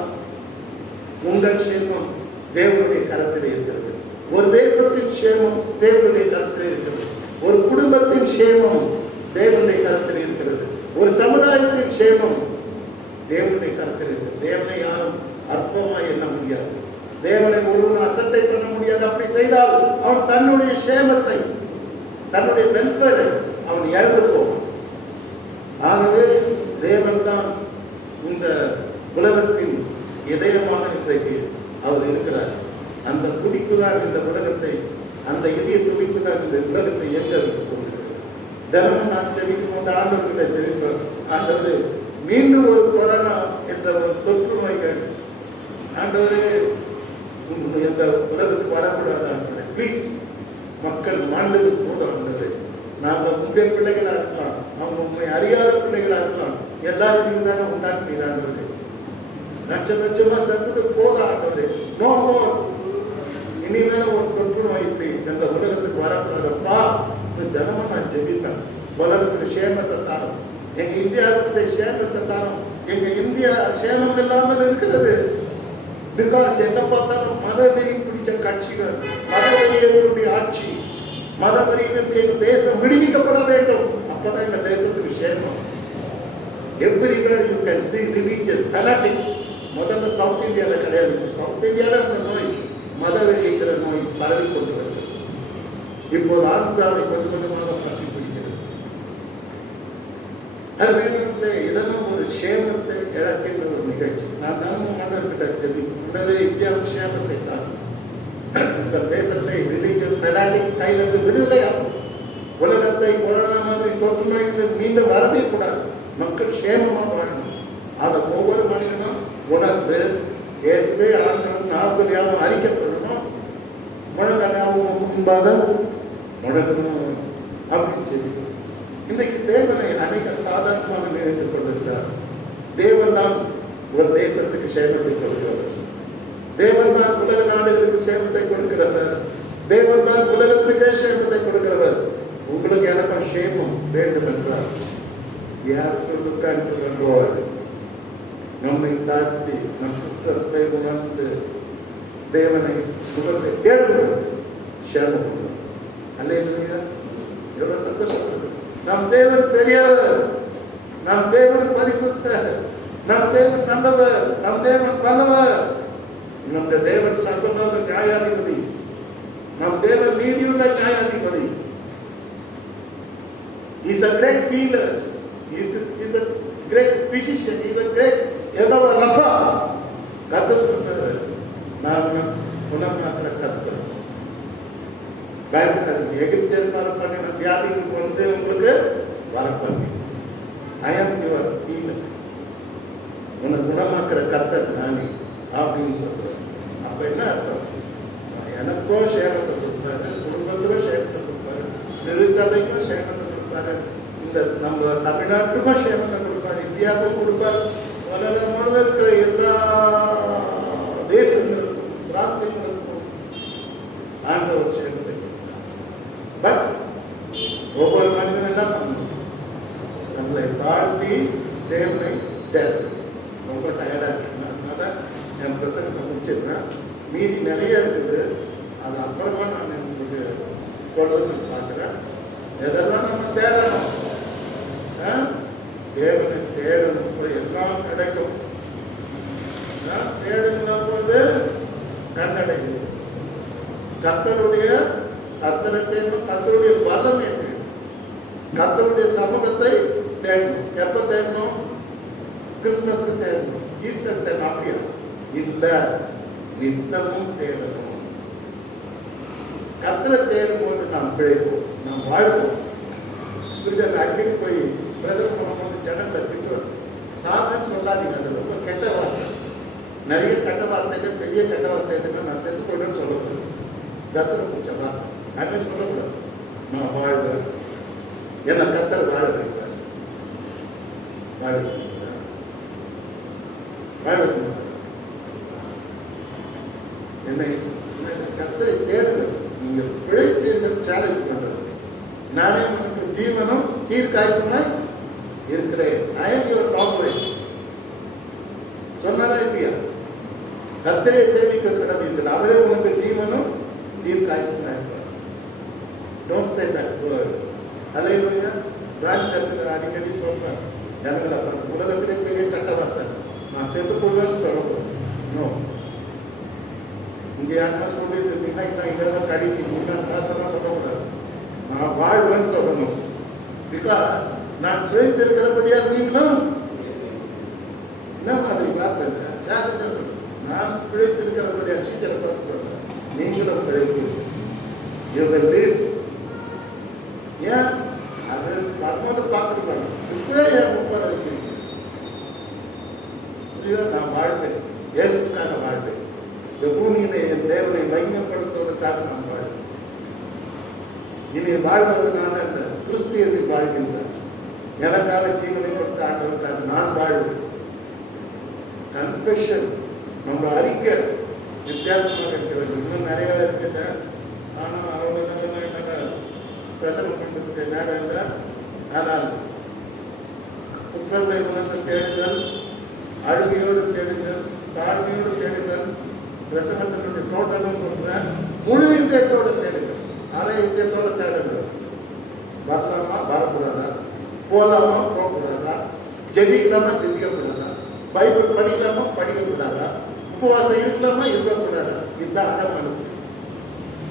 உங்கள் சேமம் தேவனுடைய கரத்தில் இருக்கிறது. ஒரு தேசத்தின் சேமம் தேவனுடைய கரத்தில் இருக்கிறது. ஒரு குடும்பத்தின் சேமம் தேவனுடைய கரத்தில் இருக்கிறது. ஒரு சமுதாயத்தின் சேமம் தேவனுடைய கரத்தில் இருக்கிறது. தேவனை யாரும் அற்பமாய் எண்ண முடியாது. தேவனை ஒருவன் அசட்டை பண்ண முடியாது. அப்படி செய்தால் அவன் தன்னுடைய சேமத்தை, தன்னுடைய வெல்ஃபேரை அவன் இழந்து போவான். ஆகவே தேவன் தான் இந்த உலகத்தின் இதயமாக இன்றைக்கு அவர் இருக்கிறார். அந்த துடிப்பு தான் இந்த உலகத்தை, அந்த இதய துடிப்பு தான் இந்த உலகத்தை எங்க வைத்துக் கொண்டிருக்கிறது. தினமும் நான் ஜெபிக்கும் போது ஆண்டவர்கிட்ட ஜெபிப்பேன், ஆண்டவரே மீண்டும் ஒரு கொரோனா என்ற ஒரு தொற்று நோய்கள் ஆண்டவரே இந்த உலகத்துக்கு வரக்கூடாது ஆண்டவரே, ப்ளீஸ் மக்கள் மாண்டது போதும் ஆண்டவரே. நாங்கள் உங்களுடைய பிள்ளைகளா இருக்கலாம், அவங்க உண்மை அறியாத பிள்ளைகளா இருக்கலாம், எல்லாருக்கும் தானே உண்டாக்குறீங்க ஆண்டவரே. லட்சமா சத்துக்கு போதும் ஆண்டவரே, நோ மோர். இனிமேல ஒரு தொற்று நோய் இப்படி இந்த உலகத்துக்கு வரக்கூடாதப்பா. தினமும் நான் ஜெபிப்பேன், உலகத்துக்கு சேமத்தை தாரும், எங்க இந்தியாவுக்கு சேமத்தை தாரும். எங்க இந்தியா சேமம் இல்லாமல் இருக்கிறது. பிகாஸ் என்ன பார்த்தாலும் மதவெறி பிடிச்ச கட்சிகள், மதவெறியர்களுடைய ஆட்சி, மதவெறியிலிருந்து எங்க தேசம் விடுவிக்கப்பட வேண்டும். அப்பதான் இந்த தேசத்துக்கு சேமம். Everywhere you can see religious fanatics. முதல்ல சவுத் இந்தியாவில் கிடையாது. சவுத் இந்தியாவில் அந்த நோய், மதவெறிக்கிற நோய் பரவி கொண்டு வருகிறது. இப்போது ஆந்திராவை கொஞ்சம் கொஞ்சமாக பற்றி பிடிக்கிறது. இதெல்லாம் ஒரு சேமத்தை இழக்கின்ற ஒரு நிகழ்ச்சி. நான் தினமும் மன்னர்கிட்ட சொல்லி முன்னரே இந்தியாவுக்கு சேமத்தை தான், இந்த தேசத்தை ரிலீஜியஸ் ஃபெனாட்டிக்ஸ் கையிலிருந்து விடுதலையாகும். உலகத்தை கொரோனா மாதிரி தொற்று நோய்கள் மீண்டும் வரவே கூடாது. மக்கள் சேமமாக வாழணும். அதை ஒவ்வொரு மனிதனும் உணர்ந்து இயேசுவே ஆண்டவன் நாவுகளையாகவும் அறிக்கப்படணும், முழங்கனாவும் முன்பாக முழங்கணும் அப்படின்னு சொல்லி இன்றைக்கு தேவனை அநேக சாதாரணமாக நினைத்துக் கொண்டிருக்கிறார். தேவன் தான் ஒரு தேசத்துக்கு சேமத்தை கொடுக்கிறவர். தேவன் தான் உலக நாடுகளுக்கு சேமத்தை கொடுக்கிறவர். தேவன் தான் உலகத்துக்கே சேமத்தை கொடுக்கிறவர். உங்களுக்கு எனக்கும் சேமம் வேண்டும் என்றால் நம்மை தாழ்த்தி நம் குற்றத்தை உணர்ந்து தேவனை முகத்தை தேடுவது சேமம் உண்டு. அல்லேலூயா. எவ்வளவு சந்தோஷப்படுது. நம் தேவன் பெரியவர், நம் தேவன் பரிசுத்தர், நம் தேவன் நல்லவர், நம் தேவன் வல்லவர், நம்முடைய தேவன் சர்வலோக நியாயாதிபதி, நம் தேவன் நீதியுள்ள நியாயாதிபதி. He is a great healer. He is a great physician. He is a great Yehova Rapha. கர்த்தர் சொன்னார், நான் குணமாக்குற கர்த்தர். பயப்படாதீங்க. எகிப்தியர் வரப்பண்ணின வியாதிக்கு கொண்டு உங்களுக்கு வரப்பண்ணி. I am your healer. உன்னை குணமாக்குற கர்த்தர் நானே அப்படின்னு சொல்றாரு. அப்ப என்ன அர்த்தம்? எனக்கோ சேமத்தை கொடுப்பாரு, குடும்பத்துக்கும் சேமத்தை கொடுப்பாரு, நிருச்சபைக்கும் சேமத்தை கொடுப்பாரு, இந்த நம்ம தமிழ்நாட்டுக்கும் சேமத்தை கொடுப்பாரு, இந்தியாவுக்கும் கொடுப்பாரு, உலகம் முழுவதும் இருக்கிற எல்லா தேசங்களுக்கும் பிராந்தியங்களுக்கும் ஆண்டவர் சேமத்தை கொடுப்பார். பட் ஒவ்வொரு மனிதனும் என்ன பண்ணணும்? நம்மளை தாழ்த்தி தேவனை தேவை. ரொம்ப டயர்டாக இருக்குங்க. அதனால என் பிரசங்கத்தை முடிச்சிருக்கேன். மீதி நிறைய இருக்குது. அது அப்புறமா நான் உங்களுக்கு சொல்றதுக்கு பார்க்குறேன். எதெல்லாம் நம்ம தேடணும்? தேவனை தேடணும், எல்லாம் கிடைக்கும். தேடணும் பொழுது கண்டடையும். கர்த்தருடைய கர்த்தரை தேடணும், கர்த்தருடைய வல்லமை தேடணும், கர்த்தருடைய சமூகத்தை தேடணும். எப்போ தேடணும்? கிறிஸ்துமஸ் தேடணும், ஈஸ்டர் தேடணும். அப்படியா இல்ல, நித்தமும் தேடணும். கர்த்தரை தேடும் போது நாம் பிழைப்போம், நாம் வாழ்வோம். அடிக்கடி போய் பிரசங்கம் பண்ணும்போது ஜனங்களை திட்டுவது, சாதனை சொல்லாதீங்க, அது ரொம்ப கெட்ட வார்த்தை. நிறைய கெட்ட வார்த்தைகள், பெரிய கெட்ட வார்த்தைகள் நான் செத்து போயிடுன்னு சொல்லக்கூடாது. கர்த்தரை பிடிச்ச வார்த்தை அப்படி சொல்லக்கூடாது. நான் வாழ்வேன், என்னை கர்த்தர் வாழ வைப்பார். வாழ என்னை கர்த்தரை தேடுங்கள், நீங்கள் பிழைத்தீர்கள், சேலஞ்ச் பண்றது. நானே உனக்கு ஜீவனும் தீர்க்காயுசுமாய் இருக்கிறேன். I am your promise. சொன்னாரா இல்லையா? கர்த்தரை சேவிக்க கடமைகள், அவரே உனக்கு ஜீவனும் தீர்க்காயுசுமாய் இருப்பார். Don't say that word. Hallelujah. Branch சர்ச்சில் அடிக்கடி சொல்றேன், ஜனங்களை பார்த்து உலகத்திலே பெரிய கட்ட வார்த்தை, நான் செத்து போடுவேன்னு சொல்லக்கூடாது. நோ, இங்கே யாருமா சொல்லிட்டு இருந்தீங்கன்னா இதான் இங்கதான் கடைசி மூணாம் சொல்லக்கூடாது. நான் வாழ்வேன்னு சொல்லணும். பிகாஸ் நான் பிழைத்திருக்கிறபடியா நீங்களும் என்ன மாதிரி வார்த்தை சேலஞ்சா சொல்லணும். நான் பிழைத்திருக்கிறபடியா டீச்சரை பார்த்து சொல்றேன், நீங்களும் பிழைப்பீர்கள். ஏன் அது வரும்போது பார்த்துருப்பாங்க. இப்பவே என் முப்பது வைக்கிறீங்க. நான் வாழ்வேன், இயேசுக்காக வாழ்வேன். இந்த பூமியிலே என் தேவனை மகிமைப்படுத்துவதற்காக நான் வாழ்வேன். இனி வாழ்வதனால இந்த கிறிஸ்தியர்கள் வாழ்கின்றார். எனக்காக ஜீவனை கொடுத்த ஆண்டவருக்காக நான் வாழ்வேன். கன்ஃபெஷன், நம்ம அறிக்கை வித்தியாசமாக இருக்கிறது. இன்னும் நிறைய இருக்குது. ஆனால் அவங்க என்னால் பிரசனம் பண்ணுறதுக்கு நேரம் இல்லை. ஆனால் குற்றங்களை உணர்ந்து தேடுதல், அழுகையோடு தேடுதல், தாழ்மையோடு தேடுதல், பிரசனத்தினுடைய டோட்டலும் சொல்றேன், முழு இந்தியத்தோடு தேடுங்கள். அரை இந்தியத்தோடு தேடக்கூடாது. வரலாமா வரக்கூடாதா, போகலாமா போகக்கூடாதா, ஜெபிக்கலாமா ஜெபிக்கக்கூடாதா, பைபிள் படிக்கலாமா படிக்கக்கூடாதா, உபவாசம் இருக்கலாமா இருக்கக்கூடாதா, இதுதான் அட மனசு.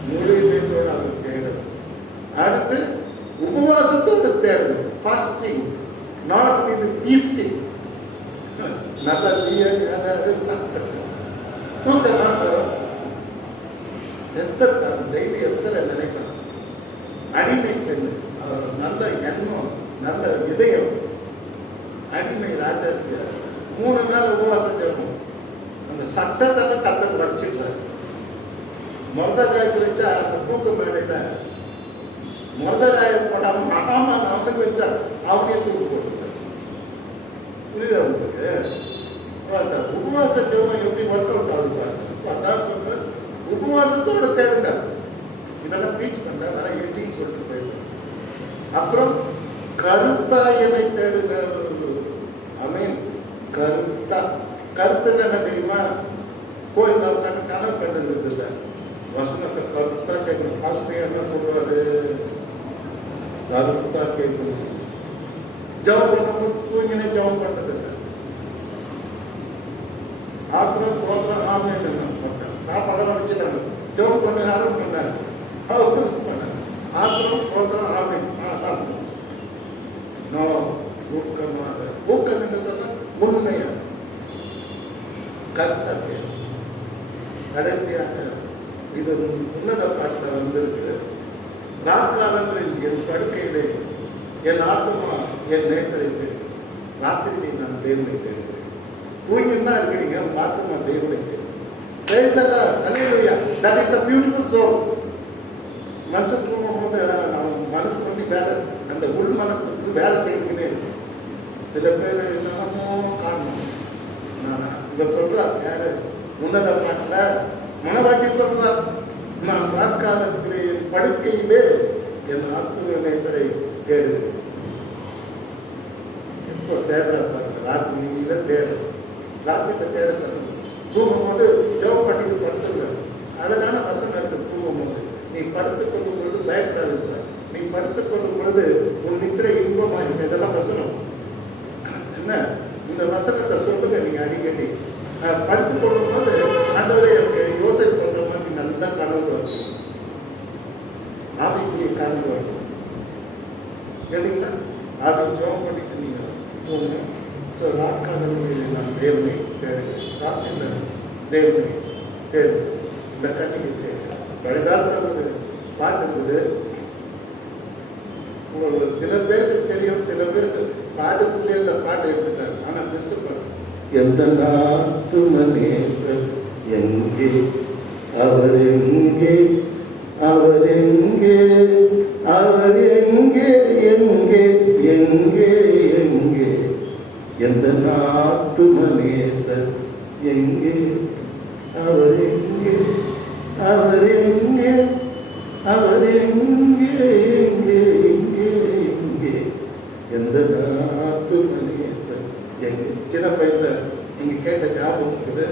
முழு இந்தியத்தோடு அவர் தேடணும். அடுத்து உபவாசத்தோடு தேடணும். Fasting, not with feasting. நல்ல அதாவது தூக்கம் எஸ்தர் டெய்லி எஸ்தரை நினைக்கணும். அடிமை பெண், நல்ல எண்ணம், நல்ல இதயம். அடிமை ராஜா 3 நாள் உபவாசம் செய்யணும். அந்த சட்டத்தை கத்தர் படிச்சிருக்காரு. மொர்தகாய்க்கு வச்சா அந்த தூக்கம் மேடையில மொர்தகாயை போடாம ஆமாம் அவனுக்கு வச்சா அவனே தூக்கு போட்டு. புரியுதா உங்களுக்கு? உபவாச ஜெபம் எப்படி ஒர்க் அவுட் ஆகுது பாருங்க. அதான் சொல்றேன், உபவாசத்தோட தேடுங்க. இதெல்லாம் பீச் பண்ண வர எட்டி சொல்லிட்டு போயிடுங்க. அப்புறம் கருத்தாயனை தேடுங்க. அமீன். கருத்தா, கருத்துன்னு என்ன தெரியுமா? கோயில் உட்காந்து கனவு கண்டுகிறது இல்லை. வசனத்தை கருத்தா கேட்கணும். பாஸ்டர் என்ன சொல்றாரு? கருத்தா கேட்கணும். ஜெபம் பண்ணும்போது தூங்கினே ஜெபம் பண்ணதில்லை. ஆத்திரம் தோத்திரம் ஆமே பண்ணேன். சாப்பாடெல்லாம் வச்சுட்டாங்க. ஜெபம் பண்ண யாரும் பண்ணாரு. அவர் பண்ணார். ஆத்திரம் தோத்திரம் ஆமே சாப்பிடும். ஊக்கமாக ஊக்கம் என்று சொன்ன உண்மையா கர்த்தத்தை கடைசியாக இது உன்னத பாட்டில் வந்திருக்கு. ராக்காலங்களில் என் படுக்கையிலே என் ஆத்மா என் நேசரை தெரியும். ராத்திரி நான் தேவனை தெரிகிறேன். தூங்கிதான் இருக்கிறீங்க, ஆத்மா தேவனை தெரியும். Praise the Lord. Hallelujah. That is a beautiful soul. மனுஷன் தூங்கும்போது நம்ம மனசு பண்ணி வேலை, அந்த உள் மனசுக்கு வேலை செய்யணுமே. சில பேர் என்னமோ காரணம். இவ சொல்றா யாரு? உன்னத பாட்டில் மனவாட்டி சொல்றா, நான் வாக்காலத்திலே என் படுக்கையிலே என் ஆத்ம நேசரை தேடு. இப்போ தேடுற பாருங்க, ராத்திரியில தேடு. ராத்திரியில தேட கற்றுக்கணும். தூங்கும் போது ஜெபம் பண்ணிட்டு படுத்துருவேன். அதனால வசனம் இருக்கு. தூங்கும் போது நீ படுத்துக் கொள்ளும் பொழுது பயப்படாது இருக்க. நீ படுத்துக் கொள்ளும் பொழுது உன் நித்திரை இன்பமாயிருக்கும். இதெல்லாம் வசனம். என்ன இந்த வசனத்தை சொல்லுங்க நீங்க அடிக்கடி. படுத்துக் கொள்ளும் போது ஆண்டவரே எனக்கு யோசிப்பு பண்ற மாதிரி நல்லா கனவு வரும். ஆவிக்குரிய கனவு வரும். கேட்டீங்களா? ஆவி ஜெபம் பண்ணிட்டு நீங்க போங்க. ஸோ ராக்காலங்களில் நான் தேவனை தேடுகிறேன். ராத்திரியில் தேவனை தேடு. இந்த கண்ணிக்கு தேடு. பழங்காலத்தில் ஒரு பாட்டு இருக்குது. உங்களுக்கு சில பேருக்கு தெரியும், சில பேருக்கு பாட்டுக்குள்ளே இந்த பாட்டை எடுத்துட்டாங்க. ஆனால் பெஸ்ட் பாட்டு. எந்த நாத்துமனேசர் எங்கே, அவர் எங்கே, அவர் எங்கே, அவர் எங்கே, எங்கே, எங்கே, எங்கே, எந்த நாத்துமனேசர் எங்கே, அவர் எங்கே, அவர் எங்கே, அவர் எங்கே, எங்கே, எங்கே, எங்கே, எந்த நாத்துமனேசர் எங்கே. சின்ன பையன்ல நீங்க கேட்ட ஞாபகம் இருக்குது.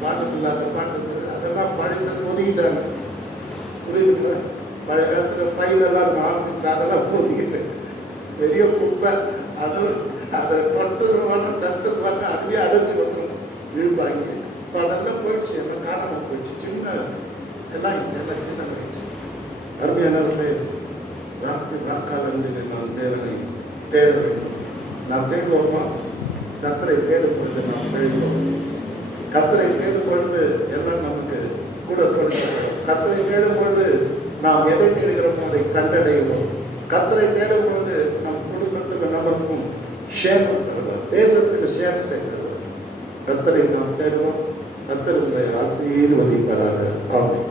பாட்டு இல்லாத பாட்டு இருக்குது. அதெல்லாம் பழச ஒதுக்கிட்டாங்க. புரியுதுங்களா? பழைய காலத்துல ஃபைல் எல்லாம் ஆஃபீஸ்ல அதெல்லாம் ஒதுக்கிட்டு பெரிய குப்பை. அது அதை தொட்டு டஸ்ட் பார்க்க அதுலேயே அடைச்சி வந்து விழுப்பாங்க. இப்போ அதெல்லாம் போயிடுச்சு. எல்லாம் காணாமல் போயிடுச்சு. சின்ன எல்லாம் எல்லாம் சின்னதாயிடுச்சு. அருமையானவர்களே, ராக்காலங்களில் நான் தேவனை தேட வேண்டும். நான் தேடுவோமா? கத்தரை தேடும் பொழுது நாம் தேடுவோம். கத்தரை தேடும் பொழுது எல்லாம் நமக்கு கூட கொடுக்கிறோம். கத்தரை தேடும் பொழுது நாம் எதை தேடுகிறோமோ அதை கண்டடைவோம். கத்தரை தேடும் பொழுது நம் குடும்பத்துக்கு நமக்கும் ஷேமம் தருவார். தேசத்துக்கு ஷேமத்தை தருவார். கத்தரை நாம் தேடுவோம். கத்தர் உங்களை ஆசீர்வதிப்பாராக. ஆமென்.